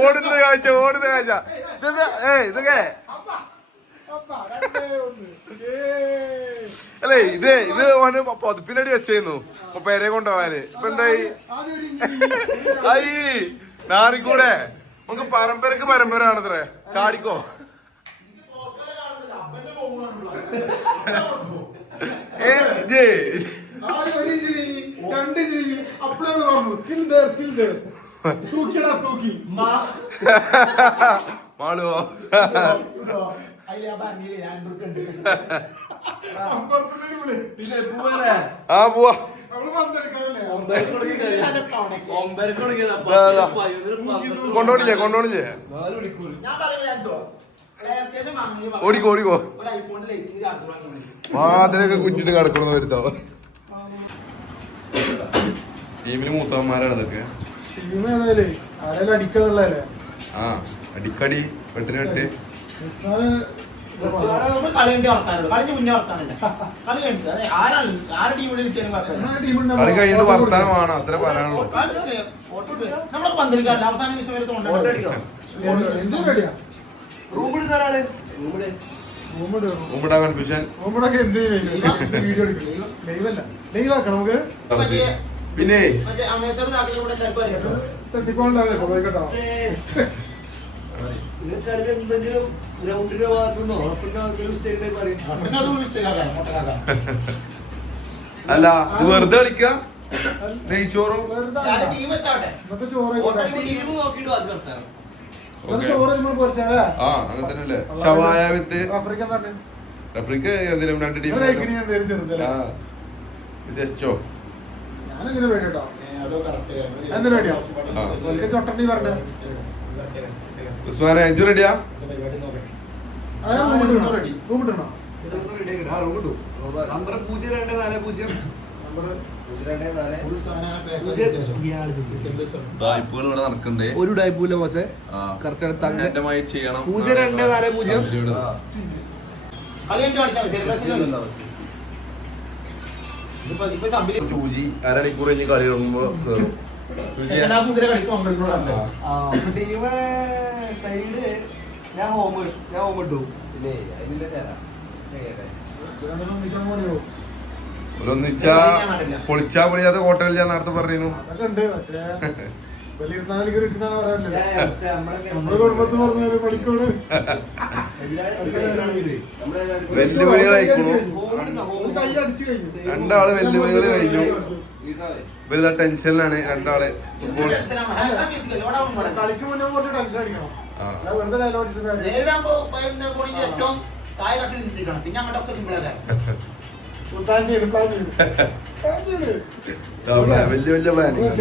ഓടുന്ന കാഴ്ച ഇതൊക്കെ അല്ലേ ഇത് ഓന് പൊതുപ്പിനടി വെച്ചേന്നു ഇപ്പൊ പേരെ കൊണ്ടുപോവാന് ഇപ്പൊ എന്തായി അയ്യ നാറിക്കൂടെ നമുക്ക് പരമ്പര ആണത്രേ ചാടിക്കോ മാളുവോ ആ പോവാ കൊണ്ടോണില്ലേ ഓടിക്കോ അതിനൊക്കെ കുറ്റിട്ട് കിടക്കണമെന്ന് വരുത്തോ ടീമിന് മൂത്തവന്മാരാണ് ഇതൊക്കെ ആ അടിക്കടി വെട്ടിനെട്ട് കളി കഴിഞ്ഞിട്ട് വർത്താനമാണ് അത്ര പറയാനുള്ളൂ കൺഫ്യൂഷൻ പിന്നെ അല്ല വെറുതെ കളിക്ക നെയ്ച്ചോറും ആ അങ്ങനെ തന്നെയല്ലേ ഷവായ വിത്ത് റഫ്രിക്ക് എന്തെങ്കിലും 2 ടീം ജസ്റ്റോ ഉസ്മാനെ അഞ്ചു റെഡിയാ ഡായ്പുകൾ ഇവിടെ നടക്കണ്ടേ ഒരു ഡായ്പൂല മോശം കറക്റ്റ് ചെയ്യണം 0240 അരമണിക്കൂർ കഴിഞ്ഞ് കളി തുടങ്ങുമ്പോ ഒന്നിച്ചാ പൊളിച്ചാ പൊളിയാത്ത ഹോട്ടലില്ല നേരത്തെ പറഞ്ഞു വെല്ലുവിളികളായിക്കണു രണ്ടാള് വെല്ലുവിളികൾ കഴിഞ്ഞു ഇവരിതാ ടെൻഷനിലാണ് രണ്ടാള് ഫുട്ബോൾ വലിയ വലിയ പ്ലാനിങ്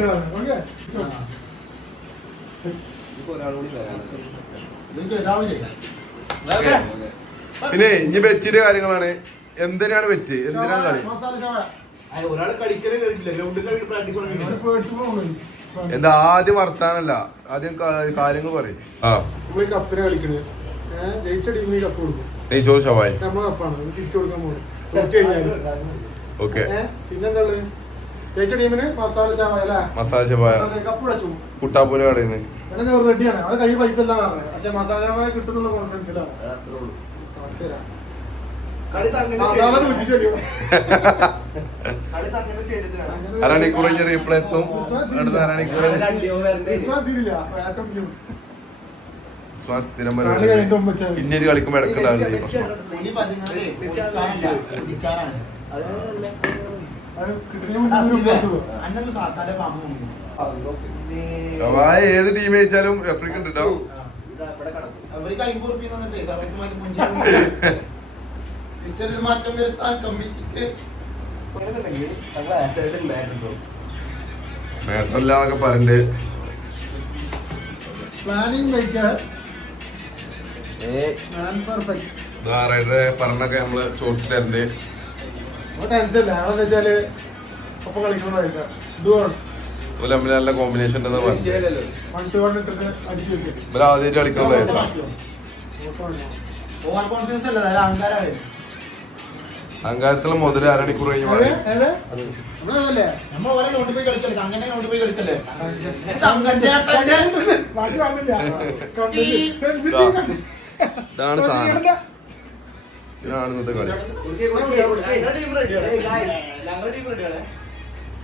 പിന്നെ ഇനി ബെറ്റിന്റെ കാര്യങ്ങളാണ് എന്തിനാണ് ബെറ്റ് എന്തിനാണ് കളി എന്താ ആദ്യം വർത്താനല്ല ആദ്യം കാര്യങ്ങൾ പറയും കപ്പിനെ കളിക്കണേ ജയിച്ച ടീമിന് കപ്പ് കൊടുക്കും നെയ്ച്ചോറ് ഷവായി നമ്മളെ കപ്പാണ് തിരിച്ചു കൊടുക്കാൻ പോകും ഓക്കെ പിന്നെന്താ ജയിച്ച ടീമിന് മസാല ഷവായ കപ്പ് അടച്ചു കുട്ടാപ്പൂര് കടയുന്നത് റെഡിയാണ് അവരുടെ കയ്യിൽ പൈസ എല്ലാം പറഞ്ഞത് പക്ഷെ മസാല ഷവായ കിട്ടുന്നുള്ള കോൺഫിഡൻസിലാണ് അരണിക്കൂറിൽ റീപ്ലേ എത്തും അടുത്ത അരണിക്കൂറിൽ പിന്നീട് കളിക്കുമ്പോ ഇടക്കുണ്ടാവില്ല ഏത് ടീം ജയിച്ചാലും റെഫറിക്ക് ഉണ്ടാവും മാറ്റം വരുത്താൻ കമ്മിറ്റിക്ക് മേട്ടല്ലാന്നൊക്കെ പറയണ്ടേ പ്ലാനിങ് പറഞ്ഞൊക്കെ നമ്മള് ചോദിച്ചു തരണ്ടേ ടെൻഷൻ ആണെന്ന് വെച്ചാല് ഒപ്പം കളിക്കുന്ന പൈസ നല്ല കോമ്പിനേഷൻ ഉണ്ടെന്ന് പറഞ്ഞു ആദ്യമായിട്ട് കളിക്കുന്ന പൈസ അങ്കാരത്തിലെ മുതൽ അരമണിക്കൂർ കഴിഞ്ഞ് മാറി ഇതാണ് സാധനം. ഇതാണ് ഇന്നത്തെ കളി.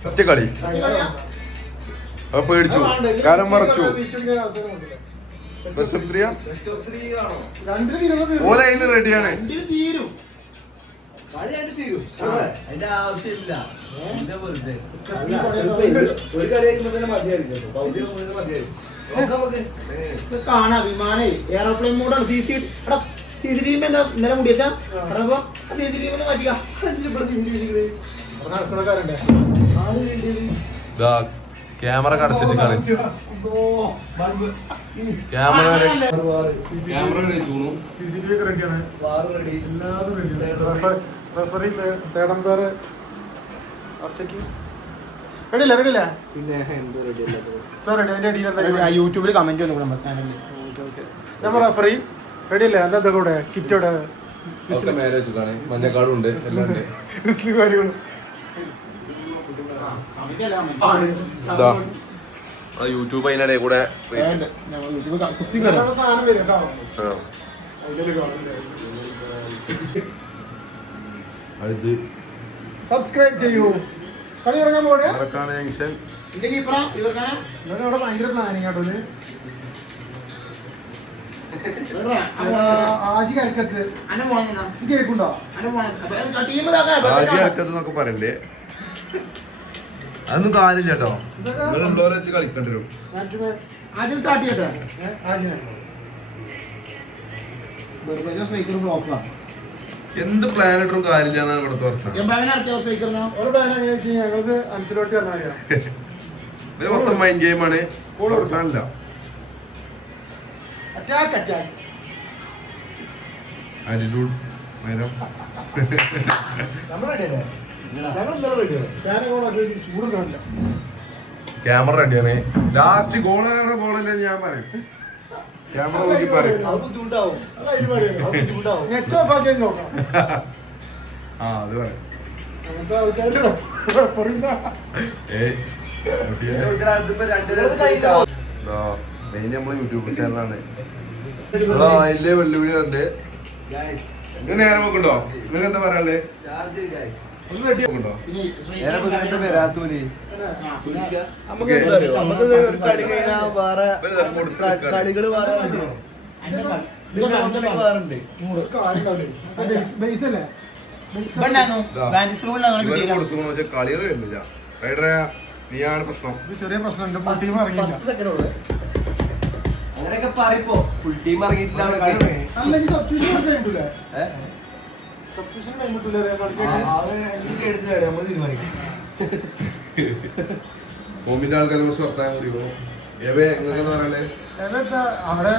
ഒറ്റ കളി അപ്പൊ പേടിച്ചു, കാരം മറച്ചു. ബെസ്റ്റ് ഓഫ് 3 ഓലയില് റെഡിയാണ്. അതിന്റെ ആവശ്യമില്ല. ഒരു കളി തന്നെ മതിയായിരിക്കും. കാണാം വിമാനേ എയർപ്ലെയിൻ മോഡാണ്. CCTV എന്താ ഇന്നലെ മുടി വെച്ചാ അപ്പൊ CCTV മാറ്റിക്ക. ക്യാമറ കടച്ചു കളി. ക്യാമറ യൂട്യൂബിൽ കമന്റ് വന്നു റഫറി റെഡി അല്ലേ? അല്ല കൂടെ കിറ്റോടെ മഞ്ഞക്കാടും ഉണ്ട്. യൂട്യൂബ് അതിനിടെ കൂടെ സബ്സ്ക്രൈബ് ചെയ്യൂ. കളി ഇറങ്ങാൻ പോണേ ജംഗ്ഷൻ. ഭയങ്കര പ്ലാനിങ് ആട്ടോ ഇത്. ആജി കരക്കത്ത് കേൾക്കുണ്ടോ? എന്നൊക്കെ പറയണ്ടേ, അതൊന്നും കാര്യമില്ല കേട്ടോ. നിങ്ങളുള്ളവരെ വെച്ച് കളിക്കേണ്ടി വരും. ആദ്യം സ്റ്റാർട്ട് ചെയ്യട്ടെ. എന്ത് പ്ലാൻ ഇട്ടും കാര്യമില്ല എന്നാണ് ഇവിടുത്തെ വർഷം. ഞങ്ങൾക്ക് അനുസരിച്ച് പറഞ്ഞാൽ ഇവര് മൊത്തം മൈൻഡ് ഗെയിമാണ്. കൊടുക്കാനില്ല. അരിലൂട് നേരം ചൂടും കാണില്ല. ക്യാമറ റെഡിയാണ്. ലാസ്റ്റ് ഗോളല്ലേ ഞാൻ പറയും. ക്യാമറ നോക്കി പറയും. നെറ്റ് ഓഫ് ആക്കി നോക്കാം. ആ അത് പറയാം. മെയിൻ നമ്മളെ യൂട്യൂബ് ചാനലാണ്. അതിലെ വെല്ലുവിളി ഉണ്ട്. നേരം നോക്കണ്ടോ? നിങ്ങൾക്ക് എന്താ പറയാനുള്ളത്? കളികള് കൊടുക്കുന്നു, പക്ഷെ കളികൾ വരുന്നില്ല. റൈഡറെ നീയാണ് പ്രശ്നം. ചെറിയ പ്രശ്നമുണ്ട്. ഫുൾ ടീം ഇറങ്ങിയില്ല. അങ്ങനെയൊക്കെ പറയിപ്പോ ഫുൾ ടീം ഇറങ്ങിയിട്ടില്ല. ഓമിന്റെ ആൾക്കാരെ കുറിച്ച് വർത്താൻ പറയുമ്പോ ഏവേ നിങ്ങൾക്ക് പറയണ്ടേ? അവിടെ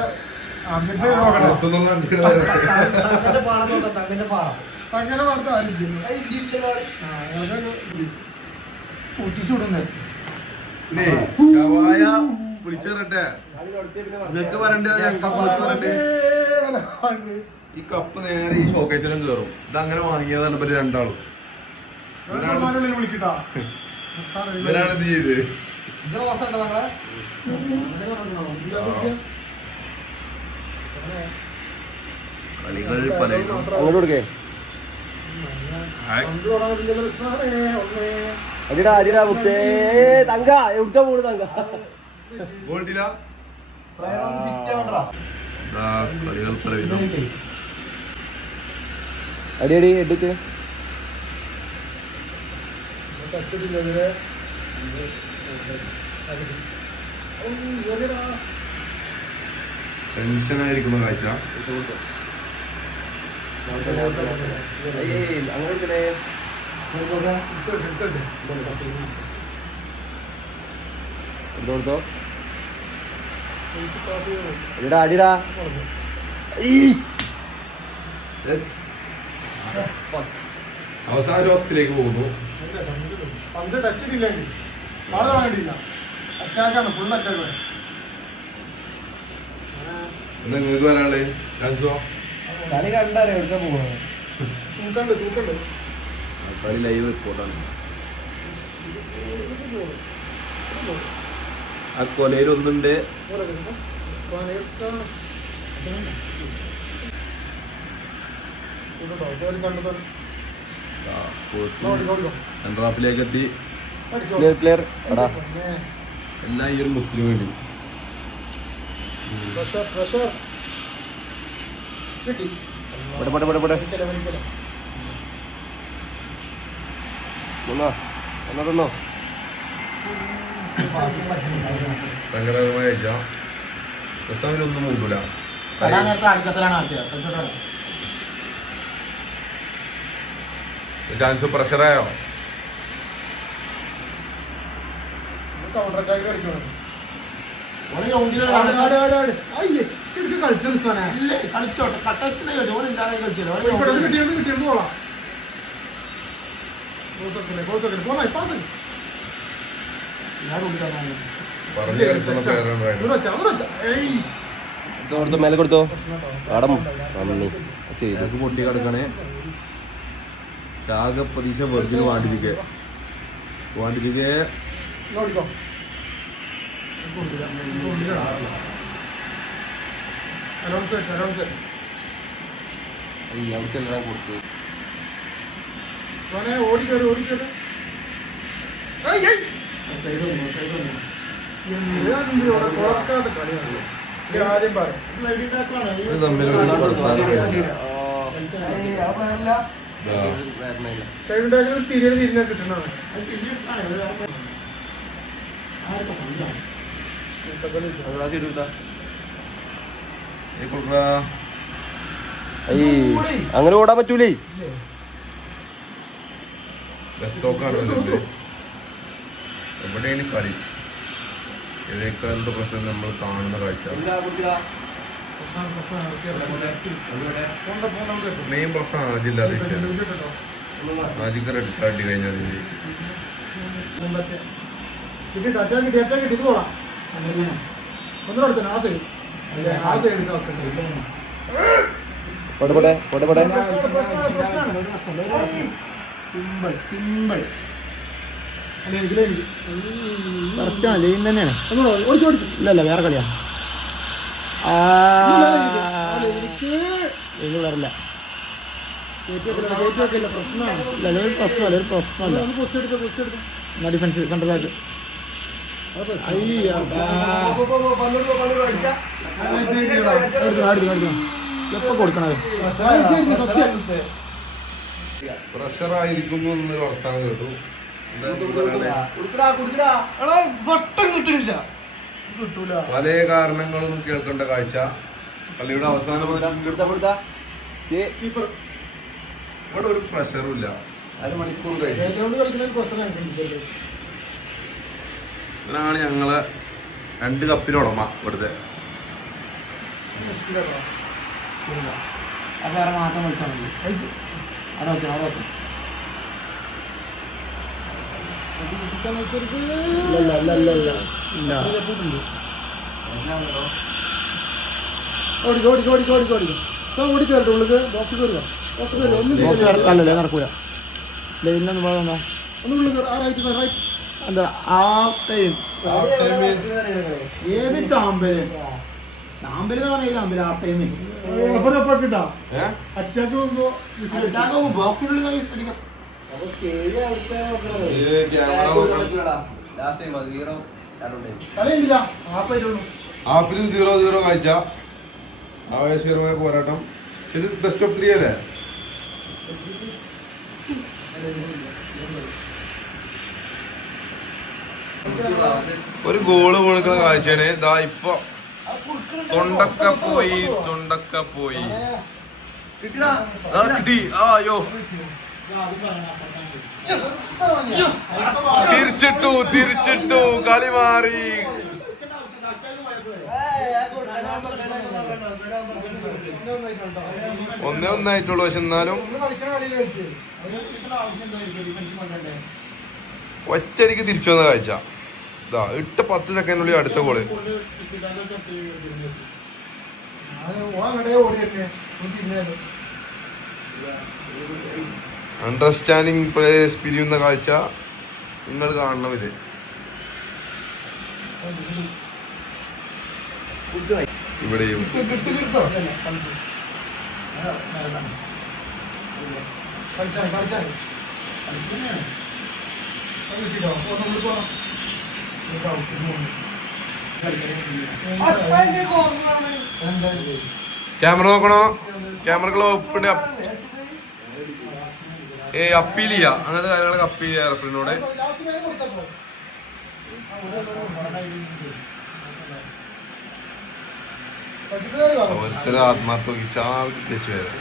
അങ്ങനെ പാടത്ത് പൊട്ടിച്ചുവിടുന്നത് വിളിച്ചേരട്ടെ. നിങ്ങൾക്ക് പറയണ്ടേ? പറയണ്ടേ? ഈ കപ്പ് നേരെ ഈ ഷോക്കേസിലും കയറും. ഇതങ്ങനെ വാങ്ങിയതാണ് ഇവര് രണ്ടാളും. വിളിക്കട്ടാ. ഇവരാണ് ഇത് ചെയ്ത്. കളികൾ പലരും അടിടാ അടിടാ മുത്തേ തങ്ക എവിടുത്തെ പോണു തങ്ക ഗോൾഡില കളികൾ പലരും. അടി അടി എടുക്ക്. ടെൻഷനായിരിക്കുന്ന കാഴ്ച. എന്തോടത്തോ അടിടാ അടിടാ. അവസാന ശ്വാസത്തിലേക്ക് പോകുന്നു. പന്ത് ടച്ചിട്ടില്ല. പാത വാങ്ങിയിട്ടില്ല. അറ്റാക്കാണ്. Full attack. എന്താ നിങ്ങൾക്ക് വരാനുള്ളത്? ചാൻസോ കളി കണ്ടാലേ എവിടെ പോകുന്നത്? തൂക്കണ്ട് കളി ലൈവ് റിപ്പോർട്ടാണ്. ആ കൊലയിൽ ഒന്നുണ്ട്. സെൻട്രൽ ഹാഫിലേക്ക് എത്തി. ക്ലിയർ എല്ലാം ഈ ഒരു മുത്തിന് വേണ്ടി. തന്നോ ഭയങ്കരമായ ഒന്നും മൂടൂല. ചാൻസ് പ്രഷറായോ? കളിച്ചോട്ടെ കട്ടച്ചില്ലാതെ കളിച്ചോ. മേലെ കൊടുത്തോ ആടം മമ്മി ചെയ്തൊക്കെ പൊട്ടി കിടക്കണേ. ആകെ പ്രതീക്ഷ വെറുതെ വാണ്ടിരിക്കേ അവർക്കെല്ലാം കൊടുത്തു. തിരിഞ്ഞ കിട്ടണതാണ്. അങ്ങനെ ഓടാൻ പറ്റൂലേ. എവിടെയാണ് കളി? ഇതിനേക്കാളുടെ പ്രശ്നം നമ്മൾ കാണുന്ന കാഴ്ച. മെയിൻ പ്രശ്നമാണ് ജില്ലാധീശൻ ആദ്യം എടുക്കാണ്ടി കഴിഞ്ഞാൽ ഇല്ലല്ല വേറെ കളിയാണ്. വരില്ല പ്രശ്നമല്ല. ഡിഫൻസ് സെൻട്രൽ ബാക്ക് എപ്പോ കൊടുക്കണത് പ്രഷറായിരിക്കുന്നു എന്നൊരു വർത്താനം കേട്ടു. പല കാരണങ്ങളും കേൾക്കേണ്ട കാഴ്ച. കളിയുടെ അവസാനം ഇവിടെ ഒരു പ്രഷറും ഇല്ല. അരമണിക്കൂർ ഇവനാണ് ഞങ്ങളെ 2 കപ്പിന് ഉടമ ഇവിടുത്തെ. വേറെ മാത്രം വിളിച്ചാൽ മതി. അവിടെ ഓക്കെ നടക്കൂല. എന്താ ഏത് ചാമ്പല് എന്ന് പറഞ്ഞ ചാമ്പല് ഹാഫ് ടൈമിൽ ബോക്സിനുള്ളിൽ ഹാഫിലും 0-0 കാഴ്ച. ആവേശകരമായ പോരാട്ടം. ഇത് ബെസ്റ്റ് ഓഫ് 3 അല്ലേ? ഒരു ഗോള് കൊടുക്കുന്ന കാഴ്ചയാണ്. ഇതാ ഇപ്പൊ തൊണ്ടക്ക പോയി കിട്ടി. അയ്യോ തിരിച്ചിട്ടു കളി മാറി. 1-1 ആയിട്ടുള്ളൂ. പക്ഷെ എന്നാലും ഒറ്റയടിക്ക് തിരിച്ചു വന്ന കാഴ്ച. ഇതാ ഇട്ട് 10 സെക്കൻഡിനുള്ളിൽ അടുത്ത ഗോള്. അണ്ടർസ്റ്റാൻഡിങ് പ്ലേസ് പിരിയുന്ന കാഴ്ച നിങ്ങൾ കാണണം ഇത്. ഇവിടെയും ക്യാമറ നോക്കണോ? ക്യാമറകൾ വകുപ്പിന്റെ അപ്പീൽ ചെയ്യാ, അങ്ങനത്തെ കാര്യങ്ങളൊക്കെ അപ്പീൽ ചെയ്യാ റഫറിനോട്. ഓരോരുത്തരും ആത്മാർത്ഥം ചാവി തേച്ച് വരാം.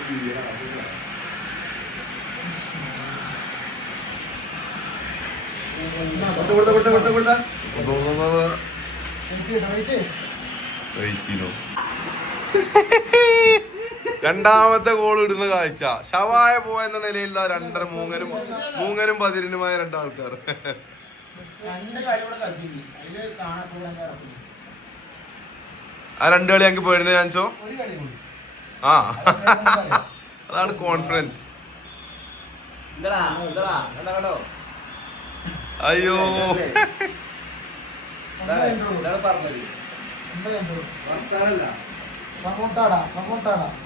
രണ്ടാമത്തെ ഗോൾ ഇടുന്ന കാഴ്ച. ഷവായ പോയെന്ന നിലയിലുള്ള രണ്ടര മൂങ്ങനും പതിരിനുമായ രണ്ടാൾക്കാർ. ആ രണ്ടു കളി ഞങ്ങൾക്ക് പേടുന്ന ചാൻസോ? ആ അതാണ് കോൺഫിഡൻസ്. അയ്യോ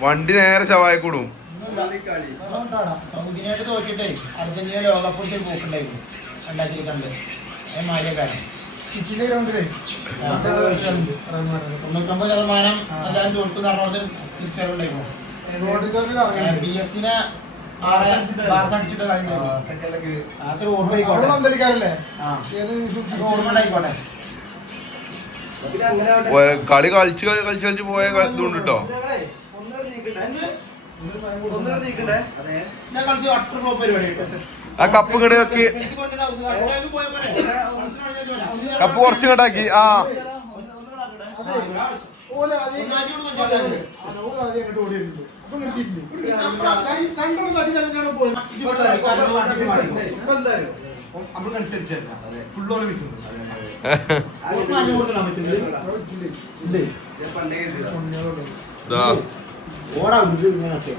വണ്ടി നേരെ ശവായ കൂടും. സൗദിനായിട്ട് തോറ്റിട്ടേ അർജന്റീന ലോകകപ്പ് പോക്കുണ്ടായിരുന്നു 2002 മാലിയക്കാരൻ. 99% എല്ലാവരും തോൽക്കുന്ന തിരിച്ചറിവുണ്ടായിരുന്നു. BSC-നെ അടിച്ചിട്ട് ഓർമ്മ ഉണ്ടായിക്കോട്ടെ. കളി കളിച്ച് പോയ ഇതുകൊണ്ട് കേട്ടോ. ഞാൻ കളിച്ച് അട്ടർ ക്ലോപ്പ് പരിപാടി ആ കപ്പ് ഇങ്ങോട്ട് കപ്പ് കുറച്ച് ഇങ്ങോട്ടാക്കി. ആ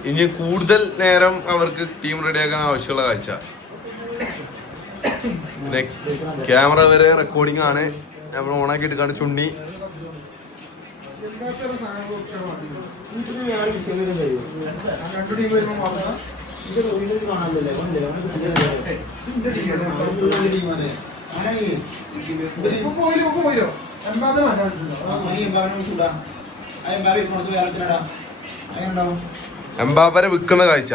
ഇനി കൂടുതൽ നേരം അവർക്ക് ടീം റെഡിയാക്കാൻ ആവശ്യമുള്ള കാഴ്ച. ക്യാമറ വരെ റെക്കോർഡിംഗ് ആണ്. നമ്മൾ ഓണാക്കി എടുക്കാണ് ചുണ്ണി. എംബാപ്പനെ വിൽക്കുന്ന കാഴ്ച.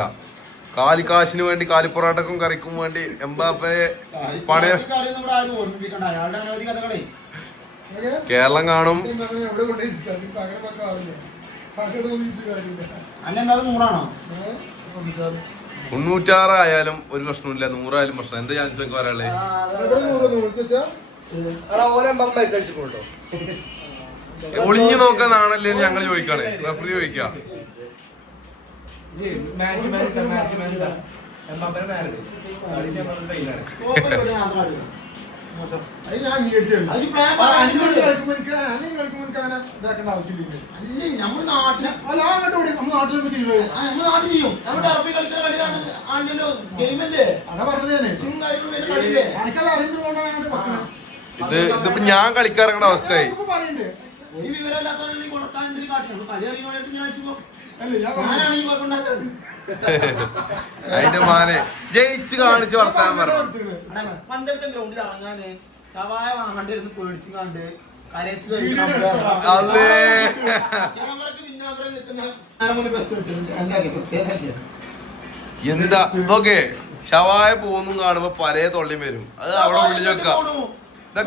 കാലിക്കാശിന് വേണ്ടി, കാലിപ്പൊറാട്ടക്കും കറിക്കും വേണ്ടി എംബാപ്പയെ പണയം കേരളം കാണും. 96 ആയാലും ഒരു പ്രശ്നമില്ല, 100 ആയാലും പ്രശ്നം. എന്താ ചാൻസ് ഒക്കെ പറയാനുള്ളത്? ഒളിഞ്ഞു നോക്കാന്നാണല്ലേ ഞങ്ങൾ ചോദിക്കാണ്. റഫറി ചോദിക്കാം. ഇതിപ്പോ ഞാൻ കളിക്കാറങ്ങണ്ട അവസ്ഥയായി. അതിന്റെ മാനെ ജയിച്ച് കാണിച്ച് വർത്താൻ പറഞ്ഞു. പന്തളത്തെ ഗ്രൗണ്ടിൽ ഇറങ്ങാന് ചവായ വാങ്ങണ്ടിരുന്ന് പേടിച്ചു കണ്ട് എന്താ ഓക്കെ ഷവായ പോകുന്നു കാണുമ്പോ പല തൊള്ളിയും വരും. അത് അവിടെ വിളിച്ചു വെക്കാം.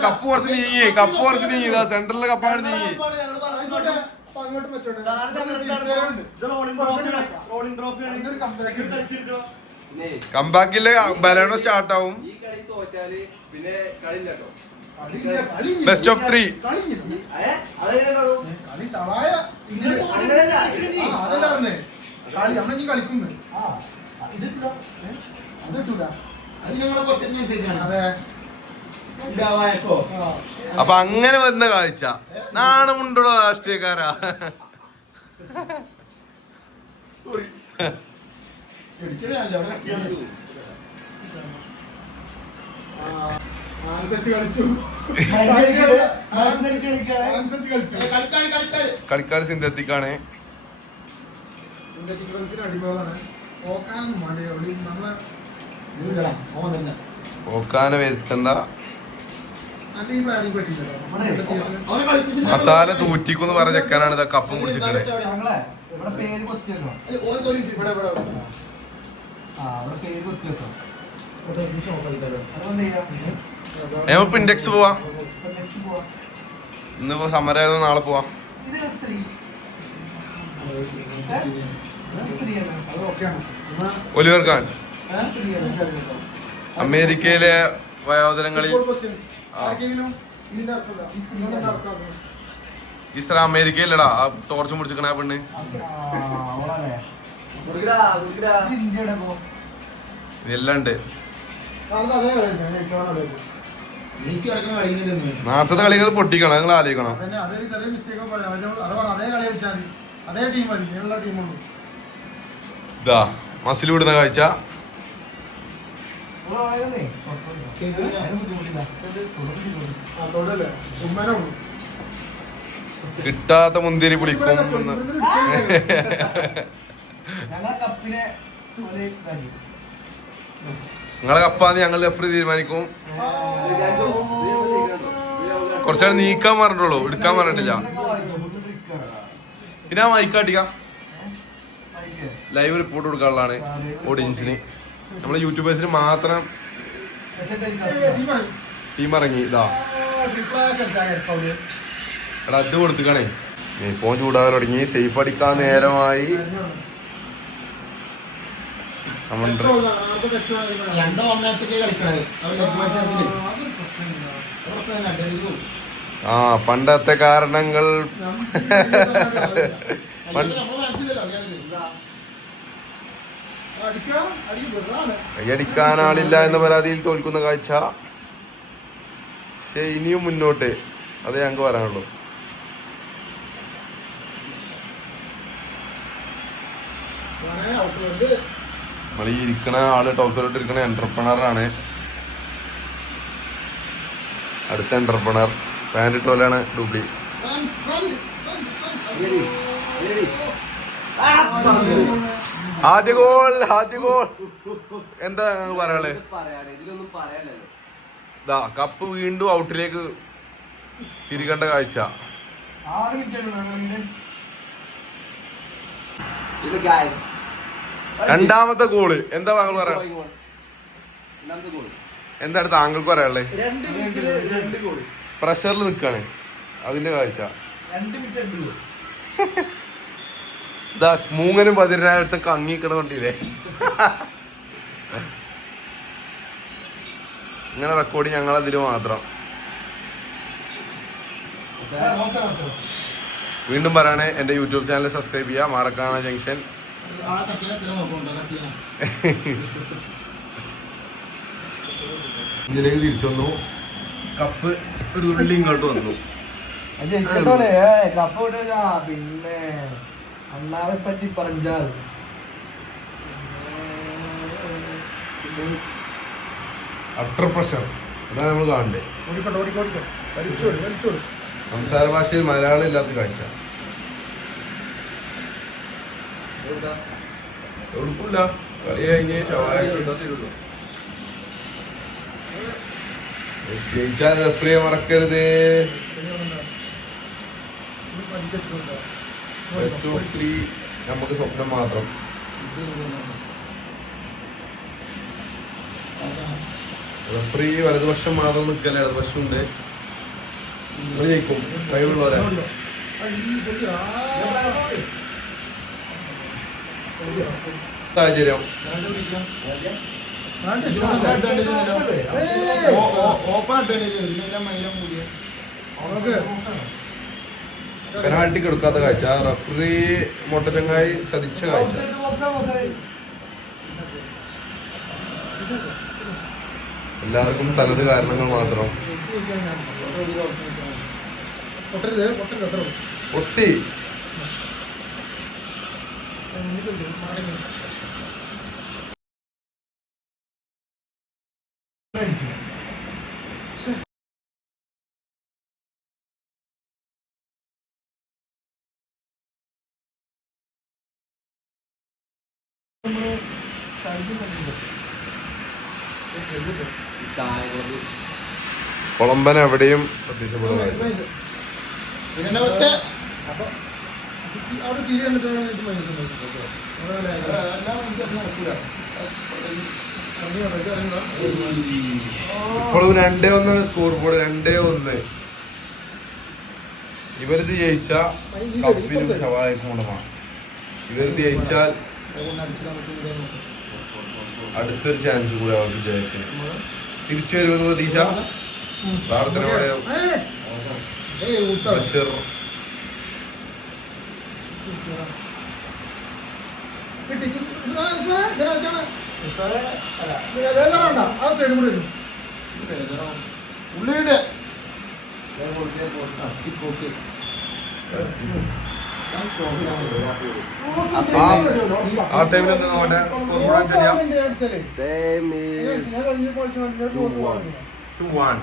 കപ്പ് കുറച്ച് നീങ്ങി, കപ്പ് കുറച്ച് നീങ്ങി. സെന്ററിലെ കപ്പാണ് നീങ്ങി. കംബാക്കില് ബലോണോ സ്റ്റാർട്ട് ആവും. Best of 3. അപ്പൊ അങ്ങനെ വന്ന കാഴ്ച നാണമുണ്ടോ രാഷ്ട്രീയക്കാരാ? അനുസരിച്ച് കളിച്ചു അനുസരിച്ച് കളിച്ചു കളിക്കാർ സിന്തറ്റിക്കാണ്. അടിഭാഗമാണ് ഓക്കാനൊന്നും വേണ്ടി നമ്മളെ ഓക്കാനെ വരുത്തണ്ട. അന്റെ ഈ പ്ലാനിങ് പറ്റില്ലല്ലോ മസാല തൂറ്റിക്കുന്ന് പറഞ്ഞ ചെക്കാനാണ് ഇതാ കപ്പും കുടിച്ചിട്ടേ. നമുക്ക് ഇൻഡെക്സ് പോവാ. ഇന്നിപ്പോ സമരം നാളെ പോവാ. ഒലിവർ ഖാൻ അമേരിക്കയിലെ വയോധനങ്ങളിൽ ഇസ്ര അമേരിക്കയിലടാ ആ ടോർച്ച് മുടിച്ചിക്കണ പെണ്ണ്. ഇതെല്ലാം ഉണ്ട്. നേരത്തെ കളികൾ പൊട്ടിക്കണം, നിങ്ങൾ ആലോചിക്കണം. ഇതാ മസിൽ വിടുന്ന കാഴ്ച. കിട്ടാത്ത മുന്തിരി പിടിക്കും. നിങ്ങളെ കപ്പാന്ന് ഞങ്ങൾ റഫറി തീരുമാനിക്കും. കുറച്ചാണ് നീക്കാൻ പറഞ്ഞിട്ടുള്ളൂ, എടുക്കാൻ പറഞ്ഞിട്ടില്ല. പിന്നെ ആ മൈക്കാട്ടിക്ക ലൈവ് റിപ്പോർട്ട് കൊടുക്കാനുള്ളതാണ് ഓഡിയൻസിന്. നമ്മളെ യൂട്യൂബേഴ്സിന് മാത്രം ടീം ഇറങ്ങി. ഇതാ എടാ അത് കൊടുത്തുക്കണേ. ഫോൺ ചൂടാകാൻ തുടങ്ങി. സേഫ് അടിക്കാൻ നേരമായി. ആ പണ്ടത്തെ കാരണങ്ങൾ കൈയടിക്കാൻ ആളില്ല എന്ന പരാതിയിൽ തോൽക്കുന്ന കാഴ്ച. പക്ഷെ ഇനിയും മുന്നോട്ട്, അതേ ഞങ്ങൾക്ക് പറയാനുള്ളൂ. നമ്മൾ ഈ ഇരിക്കണ ആള് ടൗസറിട്ട് ഇരിക്കണ എന്റർപ്രണറാണ്. അടുത്ത എന്റർപ്രണർ പാൻറ് ഇട്ടോലാണ് ഡൂബ്ലി. ആദ്യ ഗോൾ എന്താ പറയാള്? ഇതാ കപ്പ് വീണ്ടും ഔട്ടിലേക്ക് തിരികേണ്ട കാഴ്ച. രണ്ടാമത്തെ ഗോള് എന്താ താങ്കൾ പറയാ? എന്താണ് താങ്കൾക്ക് പറയാനുള്ളത്? പ്രഷറിൽ നിൽക്കാണ് അതിന്റെ കാഴ്ച. ഇതാ മൂങ്ങനും 10,000 കങ്ങിക്കണ കൊണ്ടില്ലേ. ഇങ്ങനെ റെക്കോർഡിങ് ഞങ്ങളതില് മാത്രം. വീണ്ടും പറയണേ, എൻ്റെ യൂട്യൂബ് ചാനൽ സബ്സ്ക്രൈബ് ചെയ്യുക. മാറക്കാണ ജംഗ്ഷൻ. ഇതിലേക്ക് തിരിച്ചു വന്നു. കപ്പ് ഒരു ഉള്ളി ഇങ്ങോട്ട് വന്നു. കപ്പ് പിന്നെ അണ്ണാവെ പറ്റി പറഞ്ഞാൽ അട്ടർ പ്രഷർ അതാണ് നമ്മൾ കാണണ്ടേ. സംസാര ഭാഷയിൽ മലയാളം ഇല്ലാത്ത കാഴ്ച. കൊടുക്കൂല. കളി കഴിഞ്ഞ് ജയിച്ചാൽ റെഫറിയെ മറക്കരുത്. ബെസ്റ്റ് ഓഫ് 3 നമുക്ക് സ്വപ്നം മാത്രം. റെഫറി വലതുപക്ഷം മാത്രം നിൽക്കല്ലേ, ഇടതുപക്ഷം ഉണ്ട്. ജയിക്കും, കഴിവുള്ളവരെ. സാഹചര്യം പെനാൾട്ടിക്ക് എടുക്കാത്ത കാഴ്ച. റഫറി മൊട്ടച്ചങ്ങായി ചതിച്ച കാഴ്ച. എല്ലാവർക്കും തനത് കാരണങ്ങൾ മാത്രം. പൊട്ടി. കൊളമ്പൻ എവിടെയും പ്രത്യക്ഷപ്പെടുന്നത് പിന്നെ ഒക്കെ അപ്പൊ അവിടെ തിരി വന്നിട്ട് മനസ്സിലാക്കി എല്ലാം മനസ്സിലാക്കി നടക്കൂല ഇപ്പോഴും 2-1 സ്കോർ ബോർഡ് 2-1. ഇവരിത് ജയിച്ച കപ്പിനും ശവായക്കും കൊണ്ടുപോകണം. ഇവരിത് ജയിച്ചാൽ അടുത്തൊരു ചാൻസ് കൂടെ അവർക്ക് ജയിക്കാൻ. തിരിച്ചു വരുമെന്ന് പ്രതീക്ഷ. പ്രാർത്ഥന പറയാം. ബഷീർ ആ സൈഡ് കൂടെ വരും ഉള്ളിയുടെ ആ ടൈമിൽ എന്താ നോക്കട്ടെ സ്കോർ ബോർഡ് ചെയ്യാം. 2-1.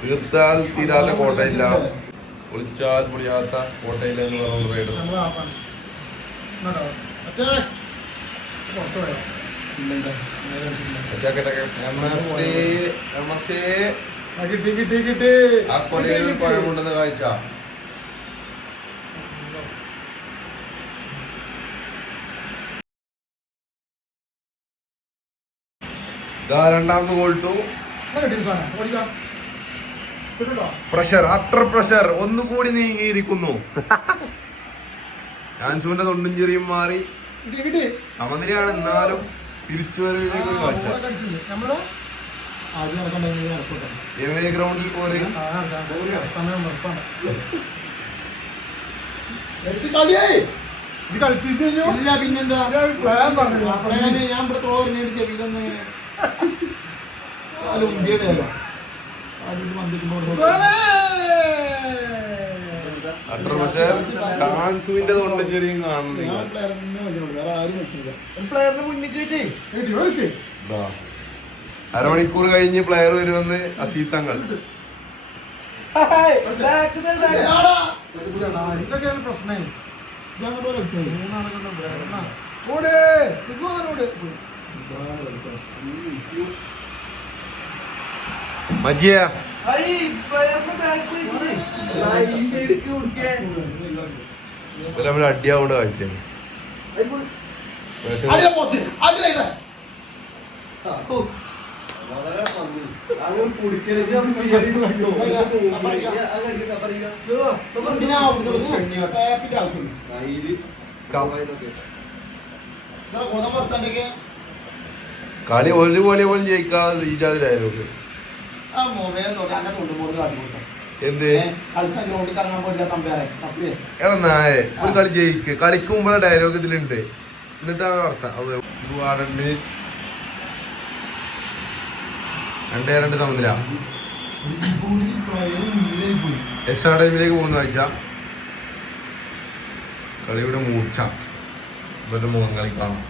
തീർത്താൽ തീരാത്ത കോട്ടയില്ല, പൊളിച്ചാൽ പൊളിയാത്ത കോട്ടയില്ല എന്ന് പറഞ്ഞ റൈഡർ. ആ കൊലയിൽ പഴം കൊണ്ടുവന്ന കാഴ്ച രണ്ടാമത് goal two. Pressure, utter pressure ഒന്നുകൂടി നീങ്ങിയിരിക്കുന്നു. ജാൻസുവിന്റെ തൊണ്ടും ചെറിയും മാറി സമനിലയാണ്. എന്നാലും തിരിച്ചുവരവിലേക്ക് ഗ്രൗണ്ടിൽ പോലെ ഇല്ല പിന്നെന്താ ഞാൻ ഇവിടെ ത്രോറിനോട് ചെവിയിലൊന്നും അട്ടർ പ്രഷർ ജാൻസുവിന്റെ തൊണ്ടും ചെറിയും കാണുന്നില്ല. അരമണിക്കൂർ കഴിഞ്ഞ് പ്ലെയർ വരുമെന്ന് അസീത്തങ്ങൾ. ഇതൊക്കെയാണ് പ്രശ്നം. മജിയ അടിയാവോണ്ട് കാഴ്ച കളി ഒരു പോലെ പോലും ജയിക്കാതെ ഈജാതിരായാലും എന്ത് എടാ നായെ ഒരു കളി ജയിക്ക്. കളിക്കുമ്പോഴെ ഡയലോഗ് ഇതിലുണ്ട്. എന്നിട്ടാണ് അർത്ഥം 2-2 സമനില. എക്സ്ട്രാ ടൈമിലേക്ക് പോകുന്ന കാഴ്ച. കളിയുടെ മൂർച്ച ഇവരുടെ മുഖം കളി കാണാം.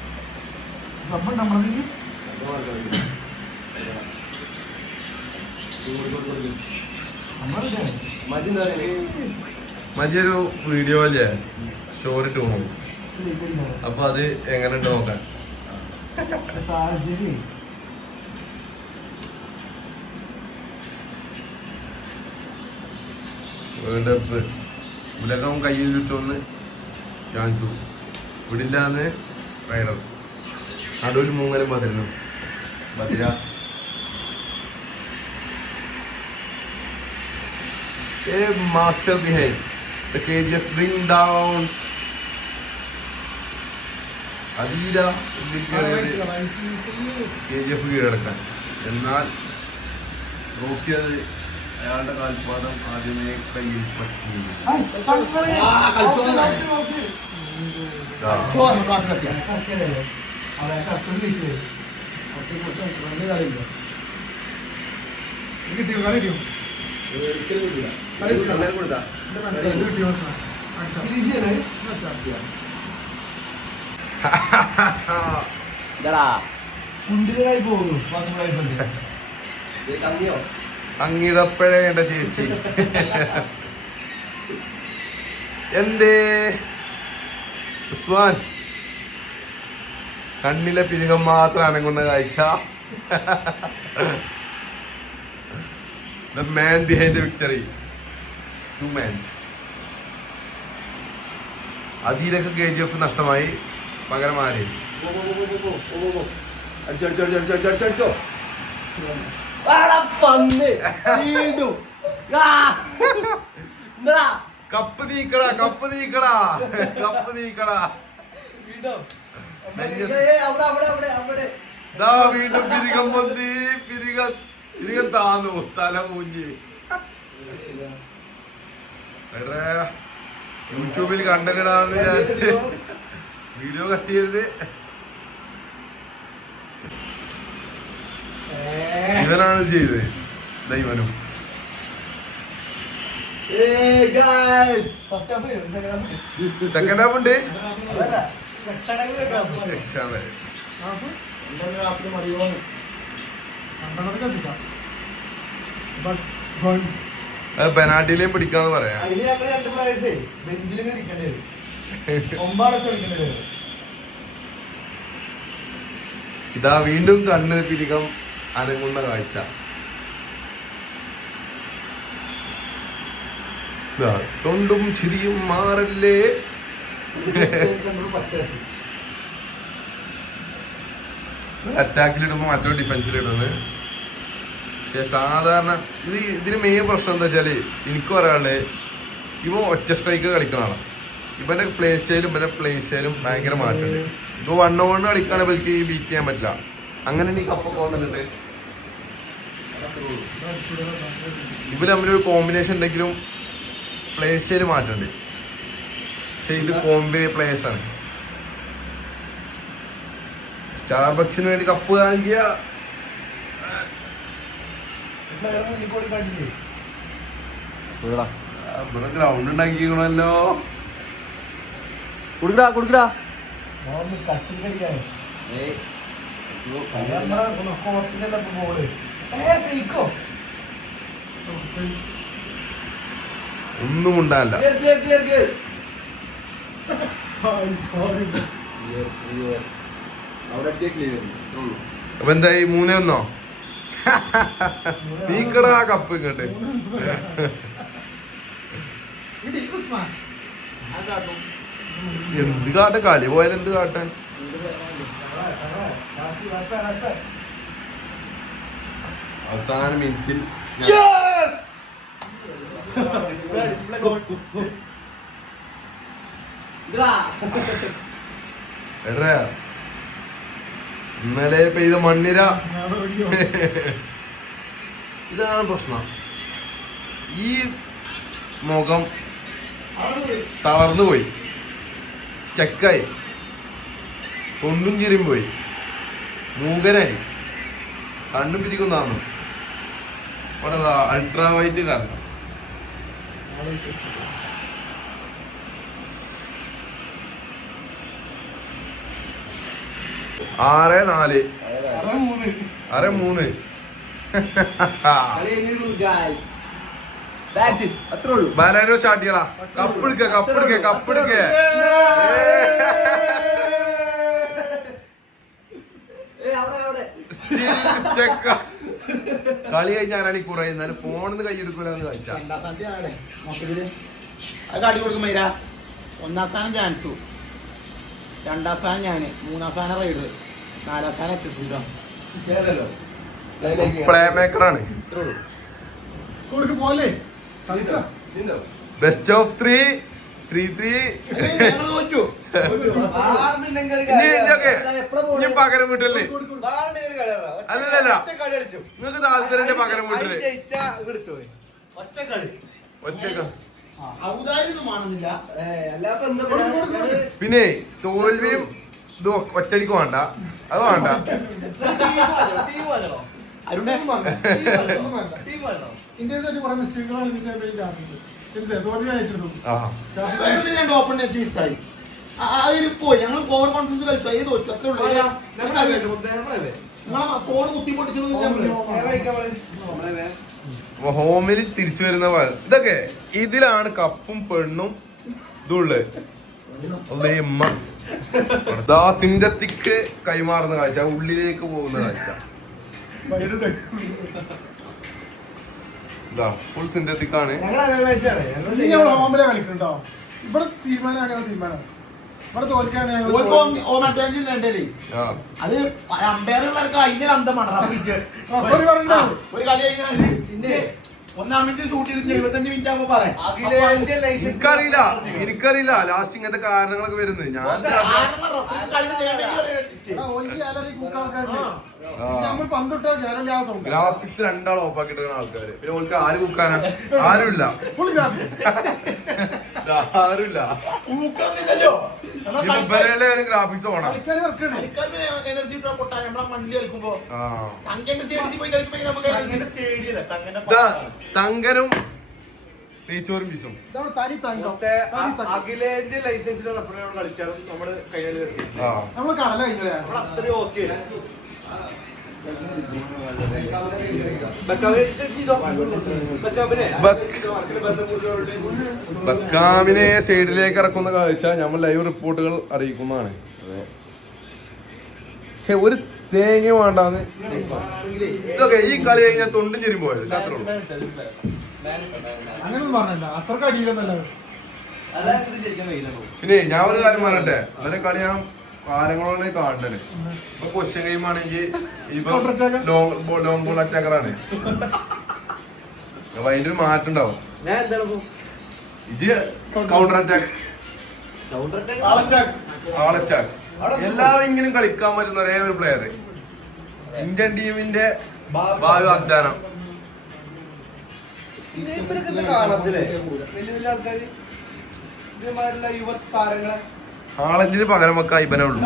മറ്റൊരു വീഡിയോ അല്ലേ സ്റ്റോറി ഇട്ട് പോകും. അപ്പൊ അത് എങ്ങനെ ഉണ്ട് നോക്കാൻ. വേൾഡ് കപ്പ് ഉലകം കയ്യിൽ കിട്ടുമെന്ന് ചാൻസു വിടില്ലാന്ന് റൈഡർ. നടുവിൽ മൂങ്ങലും പതിരുന്നു Bhadra. A master behind the KGF bring down Adira KGF കീഴടക്കാൻ. എന്നാൽ നോക്കിയത് അയാളുടെ കാൽപാദം ആദ്യമേ കയ്യിൽ പറ്റിയിരുന്നു. കുണ്ടികളായി പോകുന്നു. അങ്ങിടപ്പഴേണ്ട ചേച്ചി എന്തേ ഉസ്മാൻ കണ്ണിലെ പിരികം മാത്രം അനങ്ങുന്ന കാഴ്ച. The man behind the victory. Two men. അധീരക്ക് KGF നഷ്ടമായി. പകരം ആര്? അടിച്ചോ കപ്പ് നീക്കടാ കപ്പ് നീക്കടാ കപ്പ് നീക്കടാ. ദാ വീണ്ടും പിരികം പൊന്തി. പിരികം താന്നു തല മൂഞ്ഞി. യൂട്യൂബിൽ കണ്ടന്റ് ഇടാന്ന് വിചാരിച്ച് വീഡിയോ കട്ട് ചെയ്യരുത്. ഇവനാണ് ചെയ്തത്. ദൈവനും സെക്കൻഡ് ഹാഫ് ഉണ്ട്. പെനാൽറ്റിയിലേയും പിടിക്കാന്ന് പറയാം. ഇതാ വീണ്ടും കണ്ണ് പിരികം അനങ്ങുന്ന കാഴ്ച. തൊണ്ടും ചിരിയും മാറല്ലേ. അറ്റാക്കിലിടുമ്പോ മറ്റോ ഡിഫൻസിലിടുന്നത്. പക്ഷെ സാധാരണ ഇതിന് മെയിൻ പ്രശ്നം എന്താ വെച്ചാല് എനിക്ക് പറയാനുള്ളത്, ഇവ ഒറ്റ സ്ട്രൈക്ക് കളിക്കണതാണ്. ഇവന്റെ പ്ലേ സ്റ്റൈലും ഇവന്റെ പ്ലേ സ്റ്റൈലും ഭയങ്കര മാറ്റമുണ്ട്. ഇപ്പൊ 1-on-1 കളിക്കുകയാണെങ്കിൽ ഇവർക്ക് ബീറ്റ് ചെയ്യാൻ പറ്റില്ല. അങ്ങനെ നീ കപ്പൊക്കെ വന്നിട്ടുണ്ട്. ഇവര് തമ്മിലൊരു കോമ്പിനേഷൻ ഉണ്ടെങ്കിലും പ്ലേ സ്റ്റൈല് മാറ്റമുണ്ട്. പക്ഷെ ഇത് കോംബി പ്ലേയേഴ്സ് ആണ്. സ്റ്റാർബക്സിന് വേണ്ടി കപ്പ് നൽകിയ ഇവിടെ ഗ്രൗണ്ട് ഉണ്ടാക്കിക്കണല്ലോ. കൊടുക്കടാ ഒന്നും ഉണ്ടാവില്ല. അപ്പൊ എന്തായി? 3-1. നീക്കടാ കപ്പ് ഇങ്ങോട്ട്. എന്ത് കാട്ടെ കളി പോയാലും എന്ത് കാട്ടാൻ. അവസാന മിനിറ്റിൽ ഇന്നലെ പെയ്ത മണ്ണിര. ഇതാണ് പ്രശ്നം. ഈ മുഖം തളർന്നു പോയി, സ്റ്റക്കായി, കൊണ്ടും ചിരിയും പോയി, മൂകനായി, കണ്ണും പിരിക്കുന്നതാണ്. അവിടെ അൾട്രാ വൈറ്റ് കാരണം. ആറ് 4 6-3. അത്രേ ഉള്ളൂ. ബാലാനോ സ്റ്റാർട്ട് ചെയ്യടാ. കപ്പെടുക്ക. കളി കഴിഞ്ഞാലാണ് കുറേ. എന്നാലും ഫോണിന്ന് കൈയെടുക്കൂലെന്ന് കഴിച്ചാ. അത് കാട്ടി കൊടുക്കും. 1-ാം സ്ഥാനം ചാൻസു, 2-ാം സ്ഥാനം ഞാന്, 3-ാം സ്ഥാനം റൈഡർ, 4-ാം സ്ഥാനം എച്ച്. പ്ലേ മേക്കറാണ്. Best of 3-3. പകരം വീട്ടല്ലേ? അല്ലല്ല, നിങ്ങക്ക് താല്പര്യം പകരം വീട്ടില് ഒറ്റക്ക. പിന്നെ തോൽവിയും ഇത് ഒറ്റടിക്ക് വേണ്ട, അത് വേണ്ട. ഹോമിൽ തിരിച്ചു വരുന്ന ഇതൊക്കെ ഇതിലാണ് കപ്പും പെണ്ണും ഇതുള്ളത്. സിന്തറ്റിക് കൈമാറുന്ന കാഴ്ച, ഉള്ളിലേക്ക് പോകുന്ന കാഴ്ച. ഫുൾ സിന്തറ്റിക് ആണ്. ഹോമിലെ കളിക്കണ്ടോ ഇവിടെ തീരുമാനമാണ് ഞങ്ങൾ തീരുമാനം. ഇവിടെ തോൽക്കാണ് ഞങ്ങൾ അത് അമ്പയറുള്ളവർക്ക് അതിന്റെ അന്തമാണ്. ഒരു കളി കഴിഞ്ഞാൽ പിന്നെ 1 മിനിറ്റ് ഷൂട്ട് ചെയ്തിട്ട് 75 മിനിറ്റ് ആകുമ്പോ പറയാം. എനിക്കറിയില്ല ലാസ്റ്റ് ഇങ്ങനത്തെ കാരണങ്ങളൊക്കെ വരുന്നത്. ഞാൻ ഗ്രാഫിക്സ് രണ്ടാൾ ഓഫ് ആക്കിട്ട് ആൾക്കാര്, പിന്നെ ഓൾക്ക് ആര് കുക്കാനാ? ആരുമില്ല. ഗ്രാഫിക്സ് ഓണാ. എനർജി നമ്മളെ മണ്ണിൽ കളിക്കുമ്പോ തങ്കരും നെയ്ച്ചോറും പീസും. അഖിലേന്ത്യ ലൈസൻസിലുള്ള റഫറിനോട് കളിച്ചാലും നമ്മള് കൈകാര്യം നമ്മള് കടല കഴിഞ്ഞ അത്രയും ഓക്കെ. ബക്കാമിനെ സൈഡിലേക്ക് ഇറക്കുന്ന കാഴ്ച നമ്മൾ ലൈവ് റിപ്പോർട്ടുകൾ അറിയിക്കുന്നതാണ്. പക്ഷെ ഒരു തേങ്ങ വേണ്ടാന്ന്. ഇതൊക്കെ ഈ കളി കഴിഞ്ഞാൽ തൊണ്ടും ചെരി പോയത് അത്രേ ഉള്ളൂ. അങ്ങനൊന്നും പറഞ്ഞ അത്രക്ക് അടിയിലൊന്നല്ല. പിന്നെ ഞാൻ ഒരു കാര്യം പറയട്ടെ, അതിന്റെ കളി ഞാൻ കാലങ്ങളോടെ കാണണ്ടേ. ഇപ്പൊ ക്വസ്റ്റ്യൻ ഗെയിം ആണെങ്കിൽ ഇപ്പൊ ലോങ് ബോൾ അറ്റാക്കറാണ്. അപ്പൊ അതിന്റെ ഒരു മാറ്റം ഉണ്ടാവും. ഇത് കൗണ്ടർ അറ്റാക്ക്, ആൾ അറ്റാക്ക്. എല്ലാവരും കളിക്കാൻ പറ്റുന്ന ഒരേ ഒരു പ്ലെയർ ഇന്ത്യൻ ടീമിന്റെ ഭാവി വാഗ്ദാനം. ഹാളന്റിന് പകരം വെക്കാൻ ഇവനെ ഉള്ളൂ.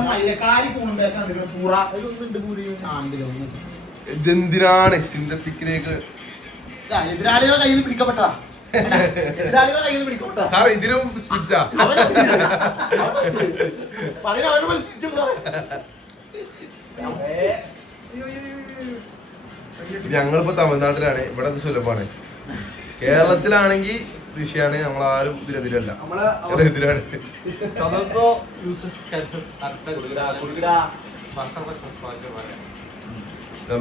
ഇതെന്തിനാണ് സിന്തറ്റിക്കിലേക്ക്? എതിരാളികളെ കയ്യിൽ പിടിക്കപ്പെട്ടതാ. സാർ ഇതിനും സ്പിറ്റാ. ഞങ്ങളിപ്പോ തമിഴ്നാട്ടിലാണ്, ഇവിടെ അത് സുലഭമാണ്. കേരളത്തിലാണെങ്കിൽ വിഷയമാണ്, നമ്മളാരും ഇതിനെതിരല്ല, എതിരാണ്.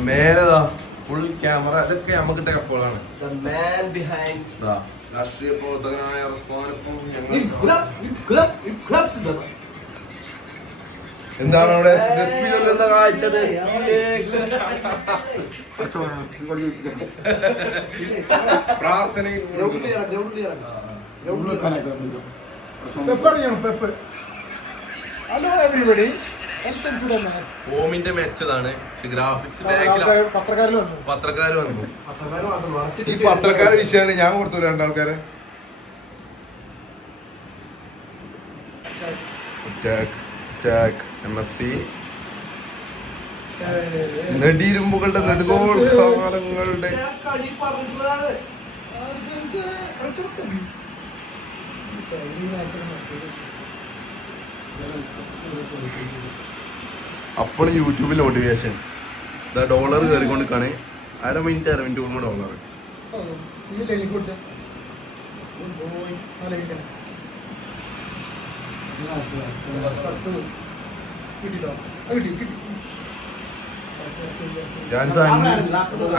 മേലതാ ഫുൾ ക്യാമറ, ഇതൊക്കെ നമുക്ക് കപ്പുകളാണ്. രാഷ്ട്രീയ പ്രവർത്തകനായ റസ്മാനൊപ്പം എന്താണ് അവിടെ കാഴ്ച? പ്രാർത്ഥനയും hello everybody, welcome to the match. ഹോമിന്റെ മാച്ച് ഇതാണ്. ഗ്രാഫിക്സ് പത്രക്കാര് വന്നു. ഈ പത്രക്കാരെ വിഷയമാണ് ഞാൻ കൊടുത്തു രണ്ടാൾക്കാരെ. MFC നെടിയിരുമ്പുകളുടെ നെടുകോൾ കാലങ്ങളുടെ അപ്പോൾ യൂട്യൂബിൽ നോട്ടിഫിക്കേഷൻ ഡോളർ കയറിക്കൊണ്ടിരിക്കാണ്. അര മിനിറ്റ് കൂടുമ്പോൾ ഡോളർ.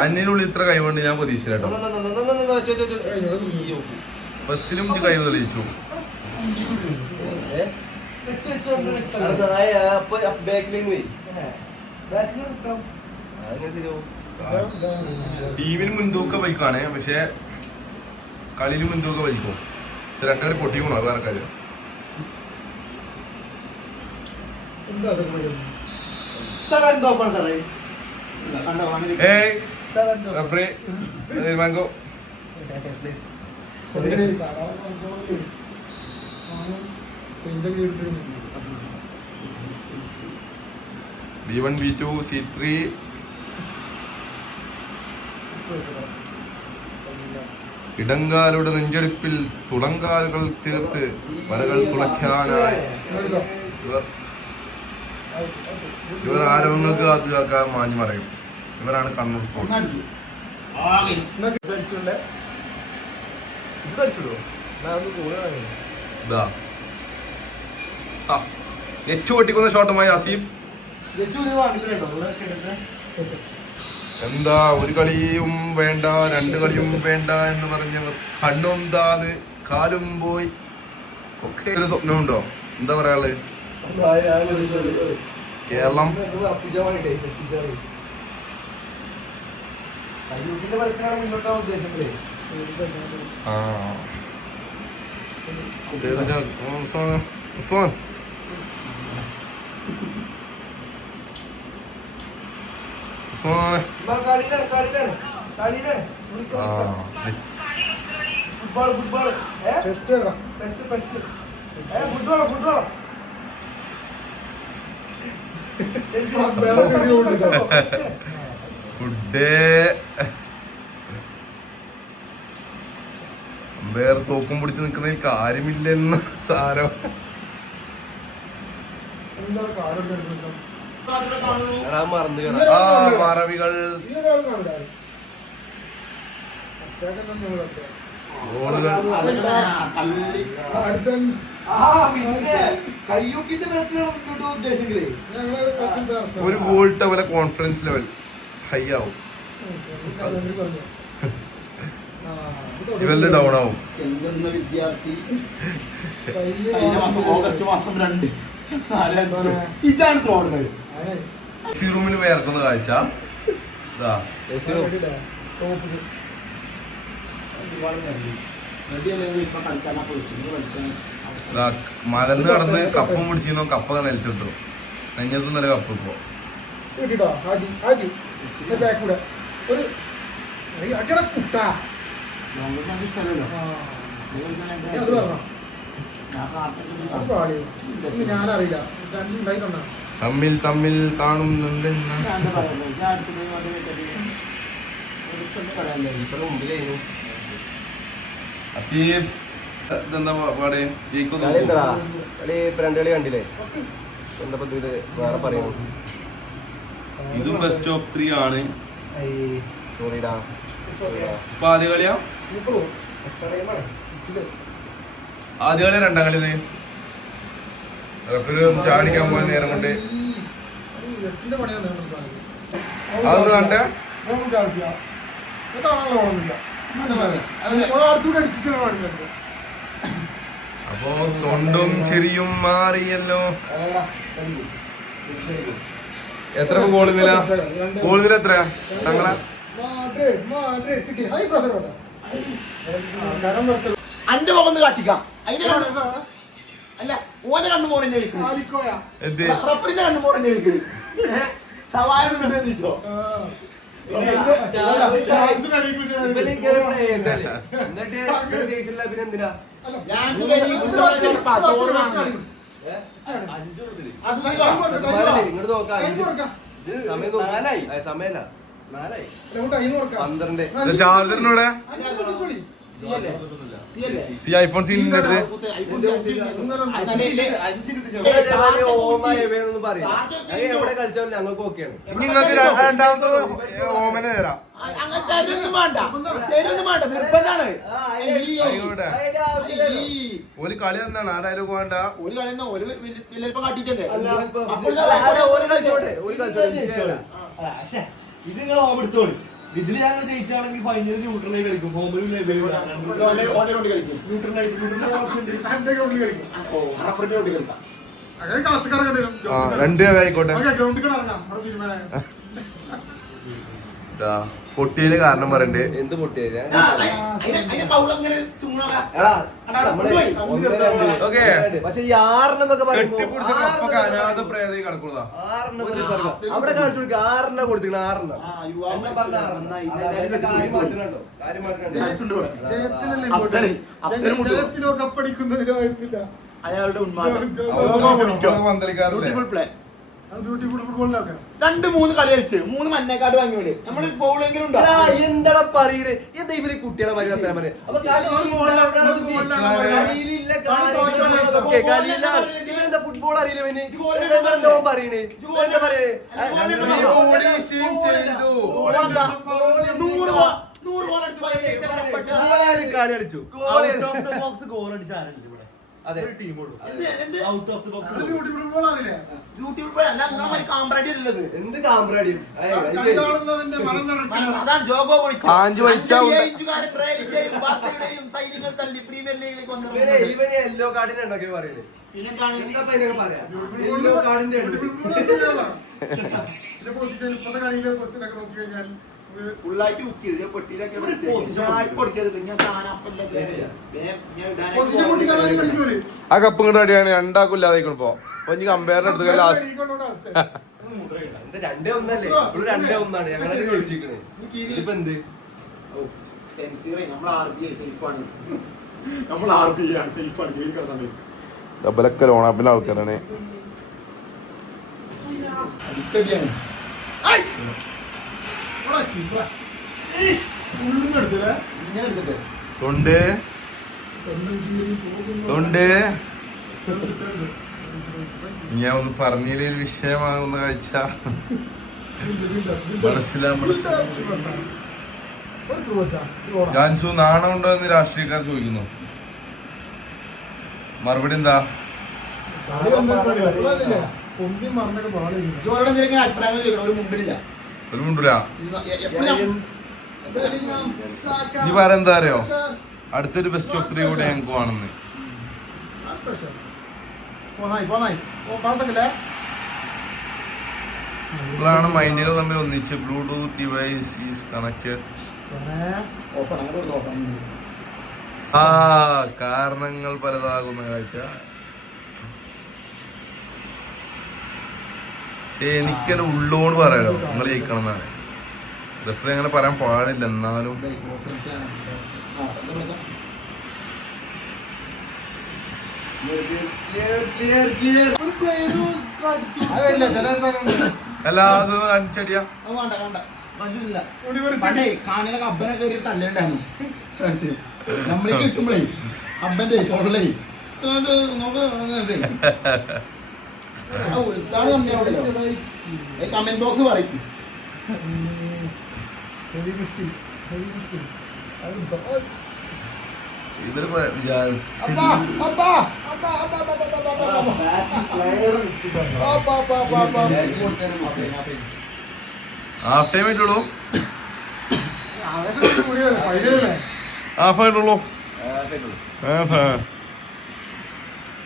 അന്നിനുള്ളിൽ ഇത്ര കൈകൊണ്ട് ഞാൻ പ്രതീക്ഷിച്ചില്ല കേട്ടോ. ബസ്സിലും കൈ തെളിയിച്ചു. ടീമിന് മുൻതൂക്ക ബൈക്കാണ്, പക്ഷെ കളിയിൽ മുൻതൂക്ക ബൈക്കും. രണ്ടുപേരും പൊട്ടിക്കണോ? അത് വേറെ കാര്യം. തീരുമാനിക്കോ. B1 B2 C3 ഇടങ്കാലുടെ നെഞ്ചെടുപ്പിൽ തുളങ്കാലുകൾ തീർത്ത് വരകൾ തുളയ്ക്കാനായി ഇവർ ആരോഗ്യങ്ങൾക്ക് കാത്തു കാക്കാൻ മാഞ്ഞു പറയും. ഇവരാണ് കണ്ണൂർ സ്പോർട്സ്. ഇതാ നെറ്റ് പൊട്ടിക്കുന്ന ഷോട്ടുമായി അസീം. എന്താ ഒരു കളിയും വേണ്ട, രണ്ട് കളിയും വേണ്ട എന്ന് പറഞ്ഞവർ കണ്ണും താന്ന് കാലും പോയി ഒക്കെ ഒരു സ്വപ്നമുണ്ടോ? എന്താ പറയാനുള്ളത്? കേരളം ഫുഡ് വേറെ തോക്കും പിടിച്ച് നിൽക്കുന്നതിൽ കാര്യമില്ലെന്ന് സാരം. മറവികൾ ഒരു വോൾട്ട് പോലെ കോൺഫിഡൻസ് ലെവൽ ഹൈ ആവും, ഇവന്റെ ഡൗൺ ആവും. വിദ്യാർത്ഥി ഓഗസ്റ്റ് മാസം 2 ഇതാണ് തോന്നുന്നത്. റൂമിൽ വേർക്കുന്ന കാഴ്ച മലന്ന് കടന്ന് കപ്പും പിടിച്ചിരുന്നോ, കപ്പ നിലത്തിട്ടു. നെഞ്ഞത്തുന്നൊരു കപ്പ് ഇപ്പോ ഞാനറിയില്ല. തമ്മിൽ തമ്മിൽ കാണുന്നുണ്ട്. അസീബ് ഇതെന്താ പാടെ? രണ്ട് കളി കണ്ടില്ലേ? എന്താ ഇത് വേറെ പറയണം? ഇതും ബെസ്റ്റ് ഓഫ് 3 ആണ്. സോറിടാ. ഇപ്പൊ ആദ്യ കളിയാ? ആദ്യ കളി രണ്ടാം കളി റഫറി ചാടിക്കാൻ പോയ നേരം കൊണ്ട് അതൊന്ന് കണ്ടേ. അപ്പോ തൊണ്ടും ചെറിയും മാറിയല്ലോ. എത്ര ഗോളിനില? ഗോളിനില എത്രയാ തങ്ങളെ? അന്റെ മുഖം കാട്ടിക്കാം. അല്ല ഓന്റെ കണ്ണു മോറഞ്ഞ റഫറിന്റെ കണ്ണു മോറഞ്ഞ ചാർജറിനൂടെ ഐഫോൺ സീനിന്റെ അടുത്ത് നിങ്ങൾക്ക് രണ്ടാമത്തെ ഓമന തരാം. ഒരു കളി എന്താണ് ആ ഡയലോഗ് വേണ്ട. ഒരു കളി കാട്ടിച്ചല്ലേ ഇത് നിങ്ങൾ ഓമെടുത്തോളൂ. ഇതിൽ ഞങ്ങൾ ജയിച്ചാണെങ്കിൽ ഫൈനലിൽ ന്യൂട്രലായി കളിക്കും. ഹോമിലും രണ്ട് ആയിക്കോട്ടെ. പൊട്ടിയതിന് കാരണം പറയണ്ടേ? എന്ത് പൊട്ടിയത്? പക്ഷെ ഈ 6 എന്നൊക്കെ പറയുമ്പോ അനാഥ പ്രേത കിടക്കുന്നതാ. അവിടെ കാണിച്ചു കൊടുക്കുക. 6 കൊടുത്തിരിക്കണം. 6 കപ്പടിക്കുന്നതിനോ അയാളുടെ പന്തലിക്കാറില്ലേ? ബ്യൂട്ടിഫുൾ ഫുട്ബോളിന്റെ ആൾക്കാർ 2-3 കളി കളിച്ച് 3 മഞ്ഞക്കാട് വാങ്ങിയോളൂ. നമ്മള് ബോളെങ്കിലും ഉണ്ടോ? എന്താ പറയണേ? എന്താ ഇവര് കുട്ടികളെ മാതിരി വർത്താനം പറയും? ഫുട്ബോൾ അറിയില്ല പറയണേ? കളി കളിച്ചു. അതെ. ഒരു ടീമുള്ളൂ. ഔട്ട് ഓഫ് ദി ബോക്സ് അത് ബ്യൂട്ടിഫുൾ ഫുട്ബോൾ അറിയില്ലേ? യൂട്യൂബിൽ അല്ല അങ്ങനെ കാമ്പ്രാഡി അല്ലത്. എന്ത് കാമ്പ്രാഡിയും കളി കാണുന്നവന്റെ മനം നിറയ്ക്കണം. അതാണ് ജോഗോ ആഞ്ച് വലിച്ചാ സൈന്യങ്ങൾ തള്ളി പ്രീമിയർ ലീഗിലേക്ക് വന്നു. ഇവന് യെല്ലോ കാർഡിനെ എന്തൊക്കെ പറയുന്നത്? പിന്നെന്താണ് എന്താ പറയാ ബ്യൂട്ടിഫുൾ യെല്ലോ കാർഡിന്റെ ബ്യൂട്ടിഫുൾ ഫുട്ബോൾ അറിയില്ല. ഇതിന്റെ പൊസിഷൻ ഇപ്പോഴത്തെ കളിയിലെ പൊസിഷൻ ഒക്കെ നോക്കി കഴിഞ്ഞാൽ ഒരു ഫുള്ളായിട്ട് ബുക്ക് ചെയ്ത് പെട്ടിയിലൊക്കെ കൊടുക്കരുത്. പിന്നെ സാധനം പൊസിഷൻ പൊട്ടിക്കാൻ കളിക്കൂലേ? ആ കപ്പ് ഇങ്ങോട്ട് അടിയാണ് രണ്ടാക്കും ഇല്ലാതായിക്കണ ഇപ്പൊ ഇനി കമ്പയറിന്റെ അടുത്ത് ലാസ്റ്റ് എന്ത് 2-1 ഇപ്പോഴും 2-1 ഞങ്ങളെ വിളിച്ചിരിക്കണേ. ഇതിപ്പോ എന്ത് ഡബലൊക്കെ ലോണാപ്പിന്റെ ആൾക്കാരാണ്. തൊണ്ട് തൊണ്ട് ഞാൻ ഒന്ന് പറഞ്ഞതിൽ വിഷയമാകുന്ന കാഴ്ച ജാൻസു നാണം ഉണ്ടോ എന്ന് രാഷ്ട്രീയക്കാർ ചോദിക്കുന്നു. മറുപടി എന്താ? അഭിപ്രായങ്ങൾ ചോദിക്കണം. ഒരു മുമ്പിലില്ല. ഒരു മുണ്ടില്ല. എപ്പോഴും ഈ പറയാൻ എന്താ അറിയോ, അടുത്തൊരു ബെസ്റ്റ് ഓഫ് 3 കൂടെ ഞങ്ങൾക്ക് വേണമെന്ന്. ഇപ്പോഴാണ് മൈൻഡുകൾ തമ്മിൽ ഒന്നിച്ച് ബ്ലൂടൂത്ത് ഡിവൈസ് ഈസ് കണക്റ്റഡ്. ആ കാരണങ്ങൾ പലതാകുന്ന കാഴ്ച. എനിക്കത് ഉള്ളോട് പറയാലോ നിങ്ങൾ ജയിക്കണം എന്നാണ്. റെഫറി അങ്ങനെ പറയാൻ പാടില്ല. എന്നാലും എല്ലാതും അടിച്ചടിയാ. കാണിലൊക്കെ അബ്ബനെ കയറി തല്ലുണ്ടായിരുന്നു. നമ്മളെ കിട്ടുമ്പോഴേ അബ്ബന്റെ തൊള്ളേ ഉത്സാഹം കമ്മിയാവല്ലോ. കമന്റ് ബോക്സ് പറയും. ഇവര് ഹാഫ് ടൈം ആയിട്ടുള്ളൂ. ഹാഫ് ആയിട്ടുള്ളൂ.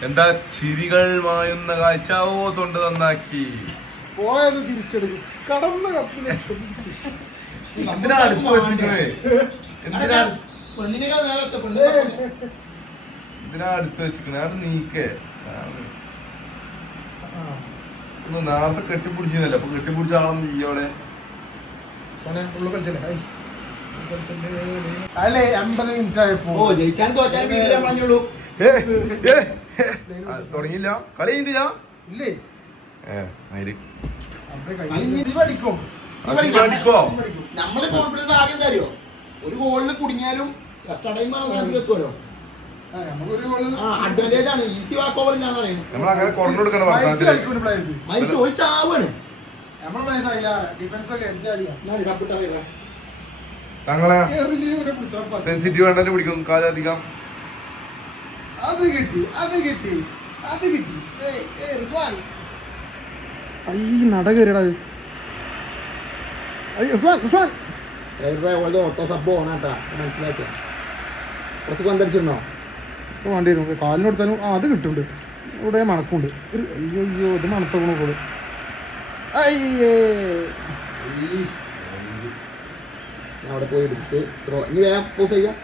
എന്താ ചിരികൾ മായുന്ന കാഴ്ച. ഓ തൊണ്ട് നന്നാക്കി പോയത് തിരിച്ചെടുക്കും. കടന്ന കപ്പിനെ എന്തിനാ അടുത്ത് വെച്ചിട്ടേ? എന്തിനാ എന്തിനാ അടുത്ത് വെച്ചിക്കണേ? അത് നീക്കേ ഒന്ന് നേരത്തെ കെട്ടിപ്പിടിച്ചിരുന്നല്ലോ. അപ്പൊ കെട്ടിപ്പിടിച്ച ആളൊന്നും ചെയ്യോടെ അല്ലേ 50 മിനിറ്റ് ആയപ്പോ ജയിച്ചാലും തോറ്റാലും വീട്ടിൽ പറഞ്ഞോളൂ. തുടങ്ങിയില്ല കളി കഴിഞ്ഞില്ല. ഇല്ലേ പഠിക്കും. നമ്മള് കോൺഫിഡൻസ് ആദ്യം തരുമോ? ഒരു ഗോളിന് കുടുങ്ങിയാലും എക്സ്ട്രാ ടൈം എത്തുമല്ലോ. അഡ്വാൻറ്റേജ് ആണ്. ഈസി വാക്ക് ഓവർ ഇല്ലാന്ന് പറയുന്നത്. നമ്മളങ്ങനെ കുറഞ്ഞു കൊടുക്കണം. മരിച്ചു ഒരു ചാവാണ്. തങ്ങളെ സെൻസിറ്റീവ് ആയിട്ട് പിടിക്കും കാലധികം. അത് കിട്ടി അത് കിട്ടി അത് കിട്ടി. ഈ നട കയറിയടാ. ഓട്ടോ സബ് ഓണാട്ടാ മനസ്സിലാക്കിയ. കുറച്ച് പന്തടിച്ചിരുന്നോ? ഇപ്പോൾ വേണ്ടി വരും. കാലിന് കൊടുത്താലും അത് കിട്ടുന്നുണ്ട്. ഇവിടെ മണക്കുണ്ട്. അയ്യോ അയ്യോ ഇത് മണത്തോണു കൂടെ. അയ്യേ ഞാൻ അവിടെ പോയി എടുത്ത് ഇനി വേഗം പോസ് ചെയ്യാം.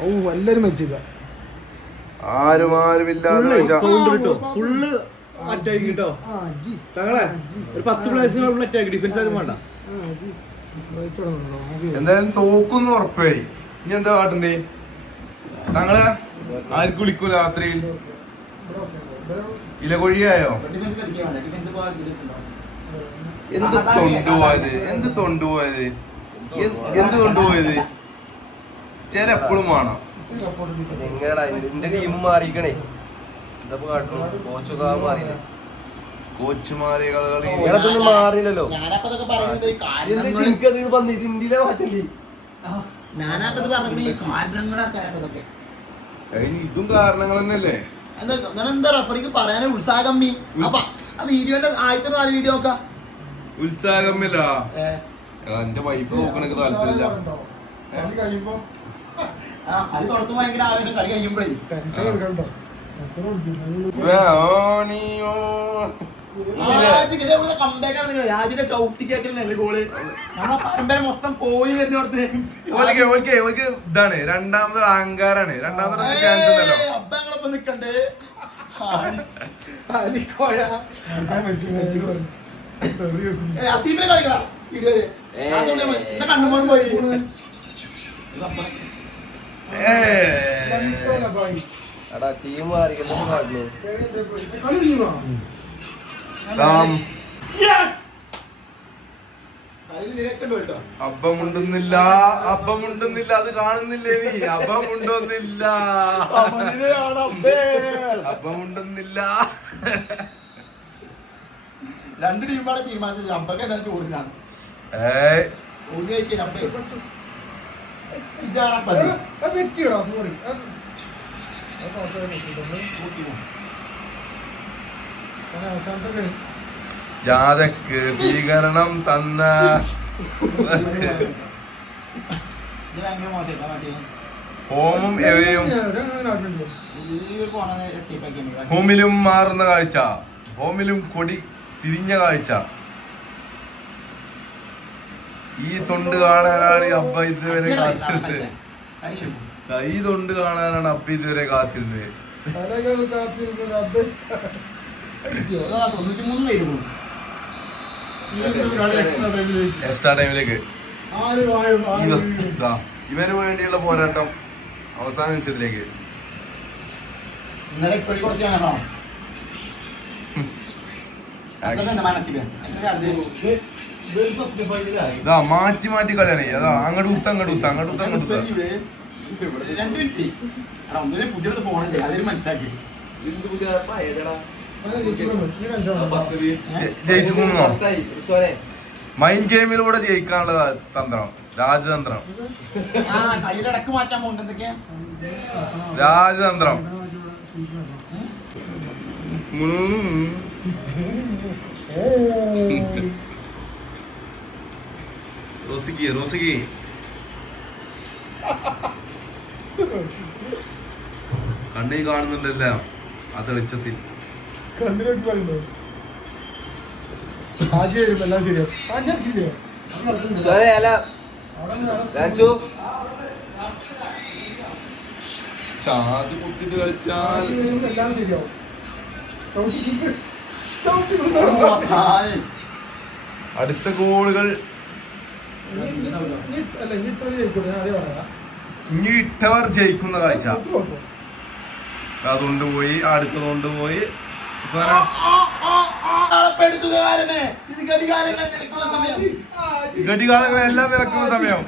ഓ എല്ലാരും മരിച്ചില്ല. ആരും ആരുമില്ലാതെ ഫുള്ള് അറ്റാക്ക് കിട്ടോ. തങ്ങളെ ഒരു 10 പ്ലേയേഴ്സിനുള്ള അറ്റാക്ക് ഡിഫൻസ് ആരും വേണ്ട. എന്തായാലും തോക്കുന്ന ഉറപ്പായി. ഇനി എന്താ കാട്ടണ്ടേ? തങ്ങള് ആർക്ക് വിളിക്കൂ രാത്രിയിൽ? ഇലകൊഴിയായോ? എന്ത് തൊണ്ടുപോയത്? എന്ത് തൊണ്ടുപോയത്? എന്ത് കൊണ്ടുപോയത്? ചില എപ്പോഴും വേണം. എങ്ങനെടാ എന്റെ ടീം മാറിക്കണേ. എന്താ കാട്ടുന്നു? കോച്ചൊക്കെ മാറിയില്ലേ? കോച്ച് മാറിയ കഥകളി ഇങ്ങനത്തൊന്നും മാറിയില്ലല്ലോ. ഞാനപ്പോ അതൊക്കെ പറയുന്നുണ്ട്. ഇന്ത്യയിലെ മാറ്റണ്ടേ? ഞാനത് പറഞ്ഞു കാരണങ്ങളൊക്കെ അതിന് ഇതും കാരണങ്ങൾ തന്നെയല്ലേ. എന്താ റഫറിക്ക് പറയാനേ ഉത്സാഹമ്മി. അപ്പൊ ആ വീഡിയോന്റെ ആദ്യത്തെ 4 വീഡിയോ നോക്കാം. ഉത്സാഹമില്ല. എന്റെ വൈഫ് നോക്കണക്ക് താല്പര്യമില്ല. കളി തുടക്കം ഭയങ്കര ആവേശം, കളി കഴിയുമ്പോഴേ രാജിന്റെ ചവിട്ടിക്കേക്കല്ലേ ഗോള്. നമ്മളെ പരമ്പര മൊത്തം പോയി വരുന്നോടത്ത് ഇതാണ് രണ്ടാമത് അഹങ്കാരാണ്. രണ്ടാമത് ചാൻസ് ഉണ്ടല്ലോ. അബ്ബങ്ങളൊപ്പം നിക്കണ്ടേ അസീമിനെ കളിക്കണം വീഡിയോയില്. എന്റെ കണ്ണുമോൻ പോയി. ടീം മാറിക്കുന്നു. അബ്ബമുണ്ടുന്നില്ല, അബ്ബമുണ്ടുന്നില്ല. അത് കാണുന്നില്ലേ നീ? അബ്ബമുണ്ടോന്നില്ല, അബ്ബമുണ്ടുന്നില്ല. 2 ടീമാണ് തീരുമാനിച്ചത്. അബ്ബക്ക് എന്താ ചോറിനാണ് ജാഥക്ക് സ്വീകരണം തന്ന ഹോമും എവയും ഹോമിലും മാറുന്ന കാഴ്ച, ഹോമിലും കൊടി തിരിഞ്ഞ കാഴ്ച. ഈ തൊണ്ട് കാണാനാണ് അബ്ബ ഇതുവരെ കാത്തിരുന്നത്. ഈ തൊണ്ട് കാണാനാണ് അബ്ബ ഇതുവരെ കാത്തിരുന്നത്. എക്സ്ട്രാ ടൈമിലേക്ക് ഇവന് വേണ്ടിയുള്ള പോരാട്ടം അവസാന നിമിഷത്തിലേക്ക്. ഇതാ മാറ്റി മാറ്റി കളിയാണ്. അതാ അങ്ങോട്ട് കുത്ത അങ്ങോട്ട് കുത്ത അങ്ങോട്ട് കുത്ത അങ്ങോട്ട് കുത്ത. ഫോണില്ലേ അതൊരു മനസ്സിലാക്കി ജയിച്ചു മൂന്നോ? മൈൻഡ് ഗെയിമിലൂടെ ജയിക്കാനുള്ള തന്ത്രം, രാജതന്ത്രം, കളിയുടെ ഇടക്ക് മാറ്റാൻ പോകുന്നുണ്ട്. എന്തൊക്കെയാ രാജതന്ത്രം. റോസിക്ക് റോസിക്ക് കണ്ണി കാണുന്നുണ്ടല്ലോ ആ തെളിച്ചത്തിൽ. കണ്ണിലോട്ട് പറയുമ്പോ ആജി വരുമ്പോ എല്ലാം ശരിയാവും. ചാർജ് കുത്തിട്ട് കളിച്ചാൽ എല്ലാം ശരിയാവും. അടുത്ത ഗോളുകൾ ഇനി ഇട്ടവർ ജയിക്കുന്ന കാഴ്ച. അതുകൊണ്ട് പോയി അടുത്തതുകൊണ്ട് പോയി. ഘടികാലങ്ങളെല്ലാം നിരക്കുന്ന സമയം.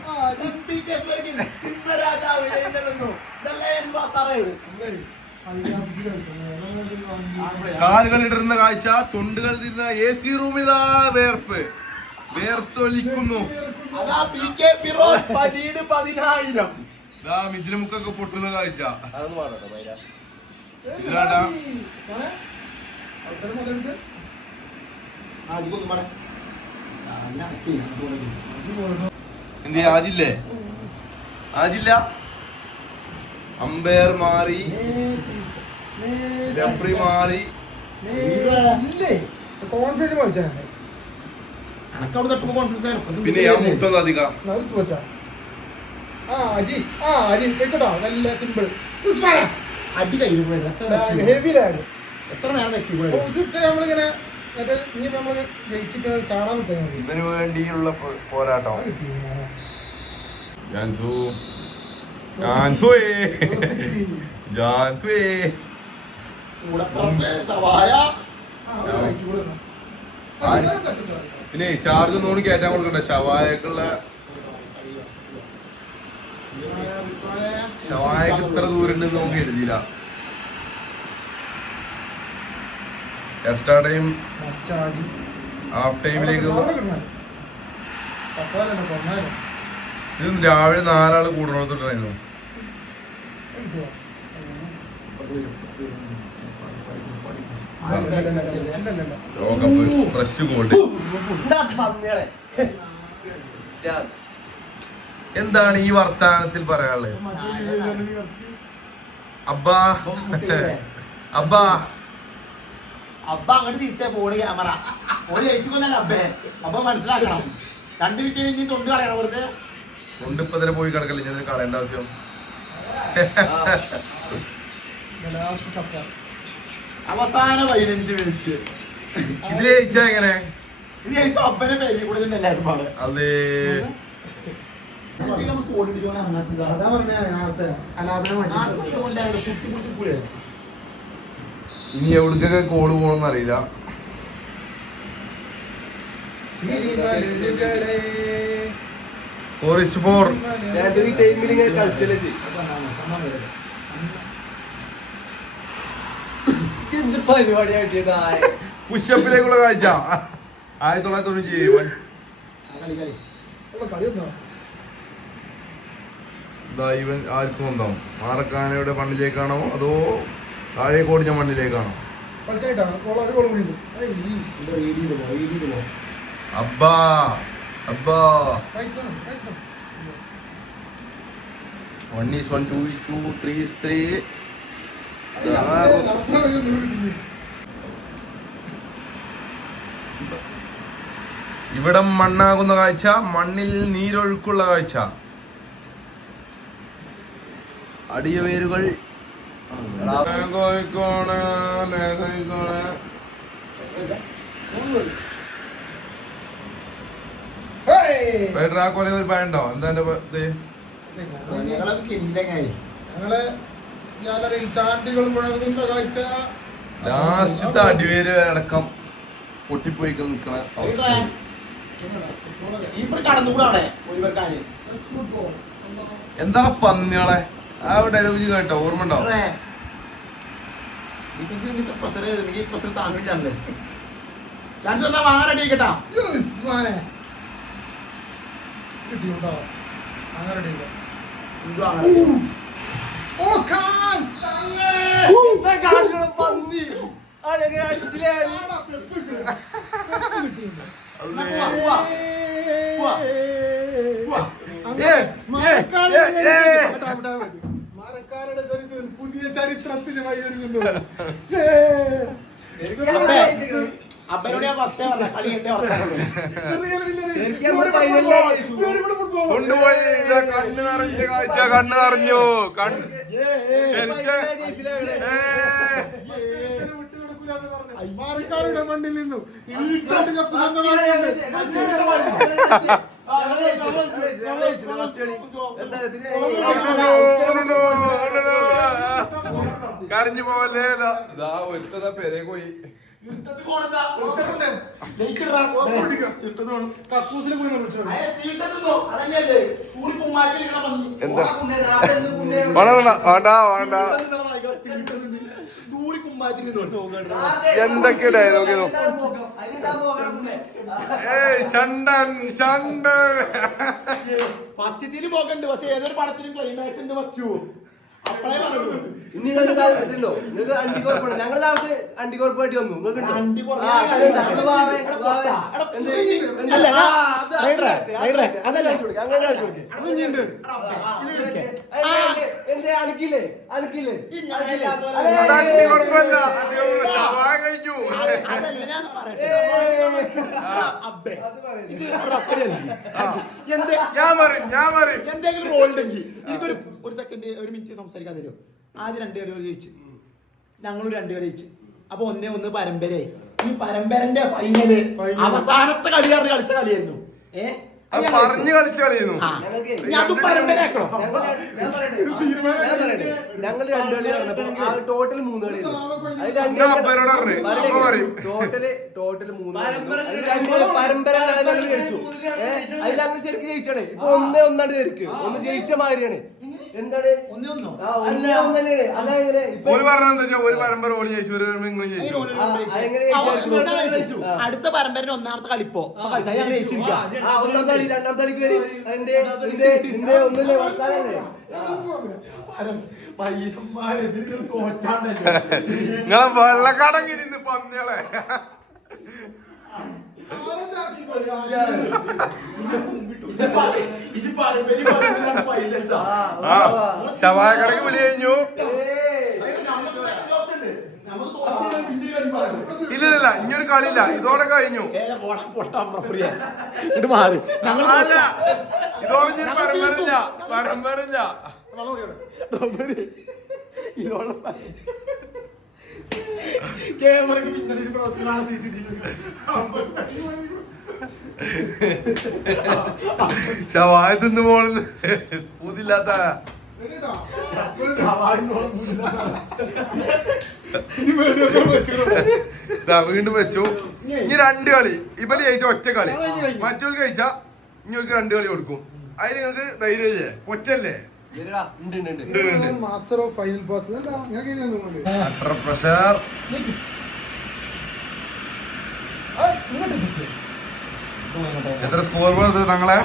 കാലുകൾ ഇടറുന്ന കാഴ്ച, തൊണ്ടുകൾ തിരുന്ന AC റൂമിലാ വേർപ്പ് വേർത്തൊലിക്കുന്നു. മിജിലുമുക്കൊക്കെ പൊട്ടുന്ന കാഴ്ച. എന്ത് ആജില്ലേ? ആജില്ല. അമ്പയർ മാറി, റഫറി മാറി. കോൺഫിഡൻസ് കളിച്ചാൽ പിന്നെ ഞാൻ മുട്ടൊന്നും അധികം അടി കഴിഞ്ഞു ഹെവി ലാഗ്. എത്ര നേരം ഇതിട്ട് നമ്മളിങ്ങനെ നമ്മള് ജയിച്ചിട്ട് ചാടാൻ പറ്റാൻ ഇവന് വേണ്ടിയുള്ള പോരാട്ടം. പിന്നെ ചാർജ് ഒന്നുകൂടി കയറ്റാൻ കൊടുക്കട്ടെ. ഷവായക്കുള്ള ഷവായക്ക് ഇത്ര ദൂരം ഉണ്ടെന്ന് നോക്കി എഴുതിയില്ല. എക്സ്ട്രാ ടൈം ഹാഫ് ടൈമിലേക്ക് ഇത് രാവിലെ 4 ആള് കൂടണോത്തിട്ടായിരുന്നു. ലോകകപ്പ് ഫ്രഷ് ഗോൾഡ്. എന്താണ് ഈ വർത്താനത്തിൽ പറയാനുള്ളത്? അബ്ബാ അബ്ബാ അബ്ബ അങ്ങോട്ട് തിരിച്ചേ പോണ് ക്യാമറ ഓടി ജയിച്ചുകൊന്നല്ല അബ്ബേ. അബ്ബ മനസ്സിലാക്കണം 2 വിക്കറ്റ് ഇനി തൊണ്ട് കളയണം വെറുതെ. കൊണ്ടിപ്പോ തന്നെ പോയി കിടക്കല്ലേ, ഞാൻ കളയേണ്ട ആവശ്യം. അവസാന 15 മിനിറ്റ് ഇതില് ജയിച്ചാ എങ്ങനെ? ഇത് ജയിച്ച അബ്ബനെ പേര് കൂടെ എല്ലാവരും പാട്. അതേ അതാ പറഞ്ഞ നേരത്തെ അലാപനം ഇനി എവിടേക്കൊക്കെ കോള് പോകണമെന്ന് അറിയില്ല. പുഷപ്പിലേക്കുള്ള കാഴ്ച 1997. ഇവൻ ആർക്കും ഉണ്ടാവും. മാറക്കാനയുടെ മണ്ണിലേക്കാണോ അതോ താഴെ കോടിഞ്ഞ മണ്ണിലേക്കാണോ? അബ്ബാ അബ്ബാ 1 is 1, 2 is 2, 3 is 3. ഇവിടം മണ്ണാകുന്ന കാഴ്ച, മണ്ണിൽ നീരൊഴുക്കുള്ള കാഴ്ച. അടിയവേരുകൾ കൊല ഒരു പായുണ്ടോ? എന്താ എന്റെ ലാസ്റ്റത്തെ അടിവേര് അടക്കം പൊട്ടിപ്പോയി നിൽക്കണ അവസ്ഥ. എന്താണ് പന്നികളെ അവിടെ രുചി കേട്ടോ? ഓർമ്മ ഉണ്ടോ? പുതിയ ചരിത്രത്തിന് വഴിയൊരുങ്ങുന്നു. അബ്ബനോട് ഞാൻ ഫസ്റ്റ് പറഞ്ഞ കളി എന്റെ കൊണ്ടുപോയി കണ്ണ് നിറഞ്ഞ കാഴ്ച. കണ്ണ് നിറഞ്ഞു. മാറിക്കാരുടെ മണ്ണിൽ നിന്നും കരഞ്ഞു പോവല്ലേ? ഒരുത്തതാ പെരെ പോയി. എന്തൊക്കെ ഡയലോഗ് ഫസ്റ്റ് പോകണ്ട്. പക്ഷെ ഏതൊരു പടത്തിനും ക്ലൈമാക്സിന്റെ വച്ചു ഞങ്ങൾ അണ്ടിക്കോർപ്പായിട്ട് വന്നു. അനക്കില്ലേ അനക്കില്ലേ എന്തെങ്കിലും റോൾ ഉണ്ടെങ്കിൽ എനിക്കൊരു ഒരു സെക്കൻഡ് ഒരു മിനിറ്റ് സംസാരിക്കാൻ തരുമോ? ആദ്യം 2 കളി ജയിച്ചു, ഞങ്ങളും 2 കളി ജയിച്ചു. അപ്പൊ 1-1 പരമ്പരയായി. ഈ പരമ്പരന്റെ ഫൈനല് അവസാനത്തെ കളിയാണ് കളിച്ച കളിയായിരുന്നു. പറഞ്ഞു കളിച്ച കളിയായിരുന്നു. അതും പരമ്പരയാക്കണം. ഞങ്ങൾ 2 കളി പറഞ്ഞപ്പോ ടോട്ടൽ 3 കളിയായിരുന്നു. ടോട്ടല് 3 പരമ്പര ജയിച്ചു. അതിൽ ഞങ്ങൾ ശരിക്കും ജയിച്ചാണ്. ഇപ്പൊ 1-1 ശരിക്ക് 1 ജയിച്ച മാതിരിയാണ്. എന്താണ് ഒന്നേ ഒന്നോ അല്ല ഒന്നല്ലേ അതായത് ഒരു പറഞ്ഞെന്താ വെച്ചാൽ ഒരു പരമ്പര ഓടി ജയിച്ചു ഒരു പരമ്പര ഇങ്ങളും ജയിച്ചു. അടുത്ത പരമ്പരന്റെ ഒന്നാമത്തെ കളിപ്പോ ഞങ്ങൾ ജയിച്ചിരിക്കാം ഒന്നാം കളി രണ്ടാം കളിക്ക് വരും എന്തേ ഒന്നില്ലേ വർത്താനല്ലേ നിങ്ങളെ വെള്ളക്കടങ്ങിരുന്ന് പന്നികളെ ശവായ കടക്ക് വിളി കഴിഞ്ഞു. ഇല്ല ഇനിയൊരു കളിയില്ല, ഇതോടെ കഴിഞ്ഞു. ഇത് മാറി അല്ല ഇതോടെ ഇനി പരമ്പരയില്ല. ക്യാമറക്ക് പിന്നീട് പ്രവർത്തനമാണ് CCTV. ശവായ തിന്ന് പോണെന്ന് പൂതില്ലാത്ത വീണ്ടും വെച്ചു. ഇനി 2 കളി ഇവര് ജയിച്ച ഒറ്റ കളി, മറ്റൊരു കഴിച്ചാ ഇനി 2 കളി കൊടുക്കും. അതിന് നിങ്ങൾക്ക് ധൈര്യല്ലേ? ഒറ്റല്ലേ? Master of final pass pressure. എത്ര സ്കോർ ബോർഡ് ഞങ്ങളെ?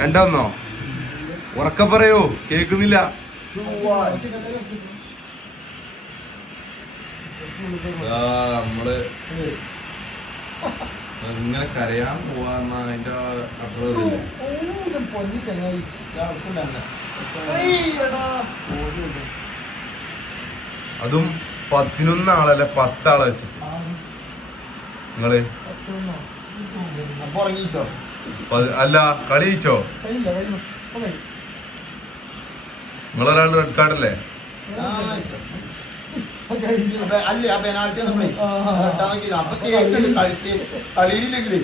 2-1. ഉറക്ക പറയൂ, കേക്കുന്നില്ല. നമ്മള് ഇങ്ങനെ കരയാൻ പോവാന്ന അതിന്റെ പൊന്നി ചങ്ങായി അതും 11 ആളല്ല 10 ആളെ വെച്ചിട്ട്. നിങ്ങള് ഉറങ്ങിച്ചോ? അല്ല കളി ജയിച്ചോ? നിങ്ങളൊരാളുടെ റെഡ് കാർഡല്ലേ? അല്ലേ ആ പെനാൾട്ടി നമ്മളെ അപ്പൊ കളിയിലില്ലെങ്കിലേ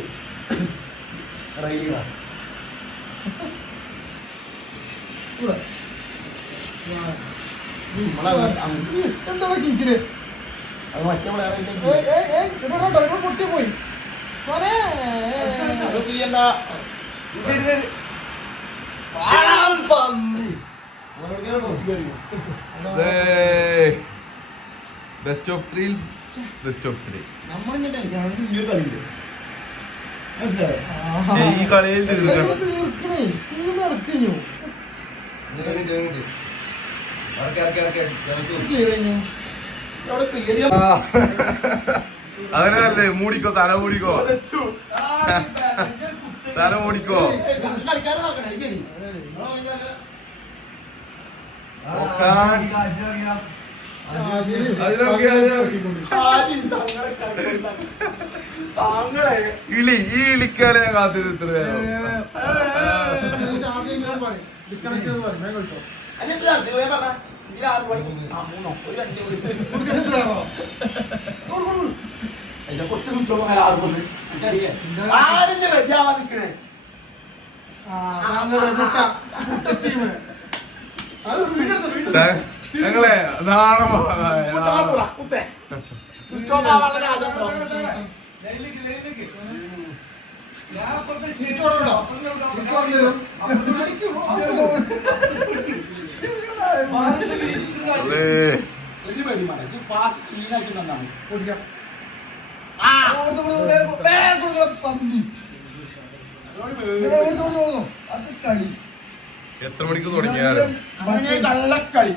എന്താണ് കീച്ചില്? അത് മറ്റേ പൊട്ടിപ്പോയി. Best of 3. നമ്മളിങ്ങനെ കളിയില്ലേ ഈ കളിയിൽ അതിനല്ലേ മൂടിക്കോ, തല മൂടിക്കോ, തല മൂടിക്കോ. ഈ ഇളിക്കാണ് ഞാൻ കാത്തിരുന്നത്. ഞങ്ങളെ നാളെ എത്ര മണിക്ക് തുടങ്ങിയാലും കള്ളക്കളി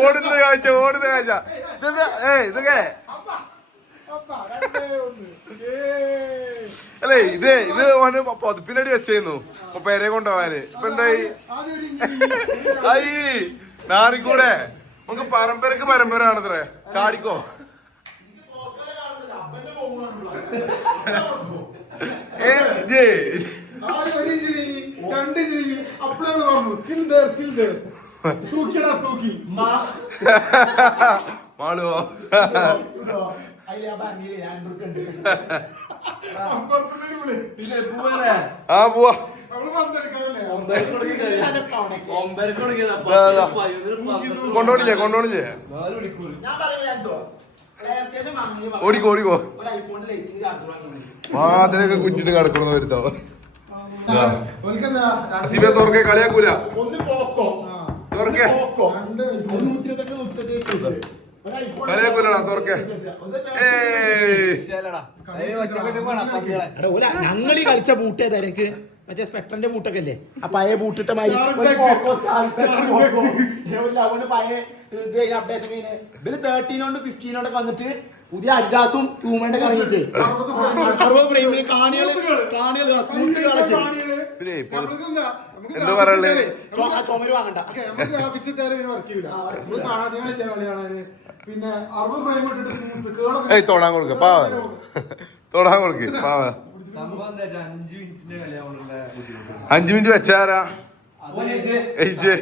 ഓടുന്ന കാഴ്ച ഇതൊക്കെ അല്ലേ? ഇത് ഓന് പൊതുപ്പിനടി വെച്ചേന്നു ഇപ്പൊ പേരെ കൊണ്ടുപോവാന്. ഇപ്പൊ എന്തായി? ആയി നാറിക്കൂടെ നമുക്ക് പരമ്പര ആണത്രേ. ചാടിക്കോ. മാളുവോ? ആ പോവാ. കൊണ്ടോണില്ലേ? PlayStation വാങ്ങിയ ഓടിക്കോ ഓടിക്കോ ഒരു ഐഫോണിന്റെ ലൈറ്റിംഗ് ചാർജ് വാങ്ങി. വാതിലൊക്കെ കുറ്റിട്ട് കിടക്കണമെന്ന് വരുത്തോ ഓൽക്കെന്താ സിബിയ തുറക്കെ കളിയാക്കൂല ഒന്ന് പോക്കോ തുറക്കെ പോക്കോ രണ്ട് 128 ഒരു ഐഫോൺ കളിയാക്കൂലടാ തുറക്കെ ഏയ് ഞങ്ങൾ ഈ കളിച്ച ബൂട്ട് ഏതാ എനിക്ക് മറ്റേ സ്പെക്ട്രന്റെ ബൂട്ടൊക്കെ അല്ലേ ആ പഴയ ബൂട്ടിട്ട മാതിരി ഒരു പോക്കോ അതുകൊണ്ട് പഴയ അപ്ഡേഷൻ കഴിഞ്ഞ് ഇവര് 13 കൊണ്ട് 15 കൊണ്ടൊക്കെ വന്നിട്ട് പുതിയ അഡിഡാസും പ്യൂമന്റെ ഇറങ്ങിയിട്ട് സർവ്വ ഫ്രെയിമില് കാണികള് സ്മൂത്ത് പിന്നെ എന്താ പറയണ്ടേ ചുമര് വാങ്ങണ്ട ഗ്രാഫിക്സ് ഇട്ടാലും വർക്ക് ചെയ്യൂല നമ്മള് കാണികളില്ല കളി കാണാന് പിന്നെ 60 ഫ്രെയിം ഇട്ടിട്ട് സ്മൂത്ത് കേളൊക്കെ ഏയ് തൊടാൻ കൊടുക്ക പാവ തൊടാൻ കൊടുക്ക് പാവ 5 മിനിറ്റ് വെച്ചാരാ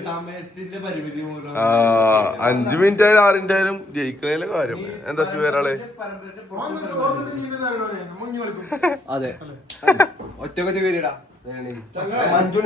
സമയത്തിന്റെ പരിമിതി മൂലം 5 മിനിറ്റ് ആയാലും 6 ആയാലും ജയിക്കണേലെ കാര്യം എന്താ വേറെ അതെ ഒറ്റ പേരിടാ ചാർജ്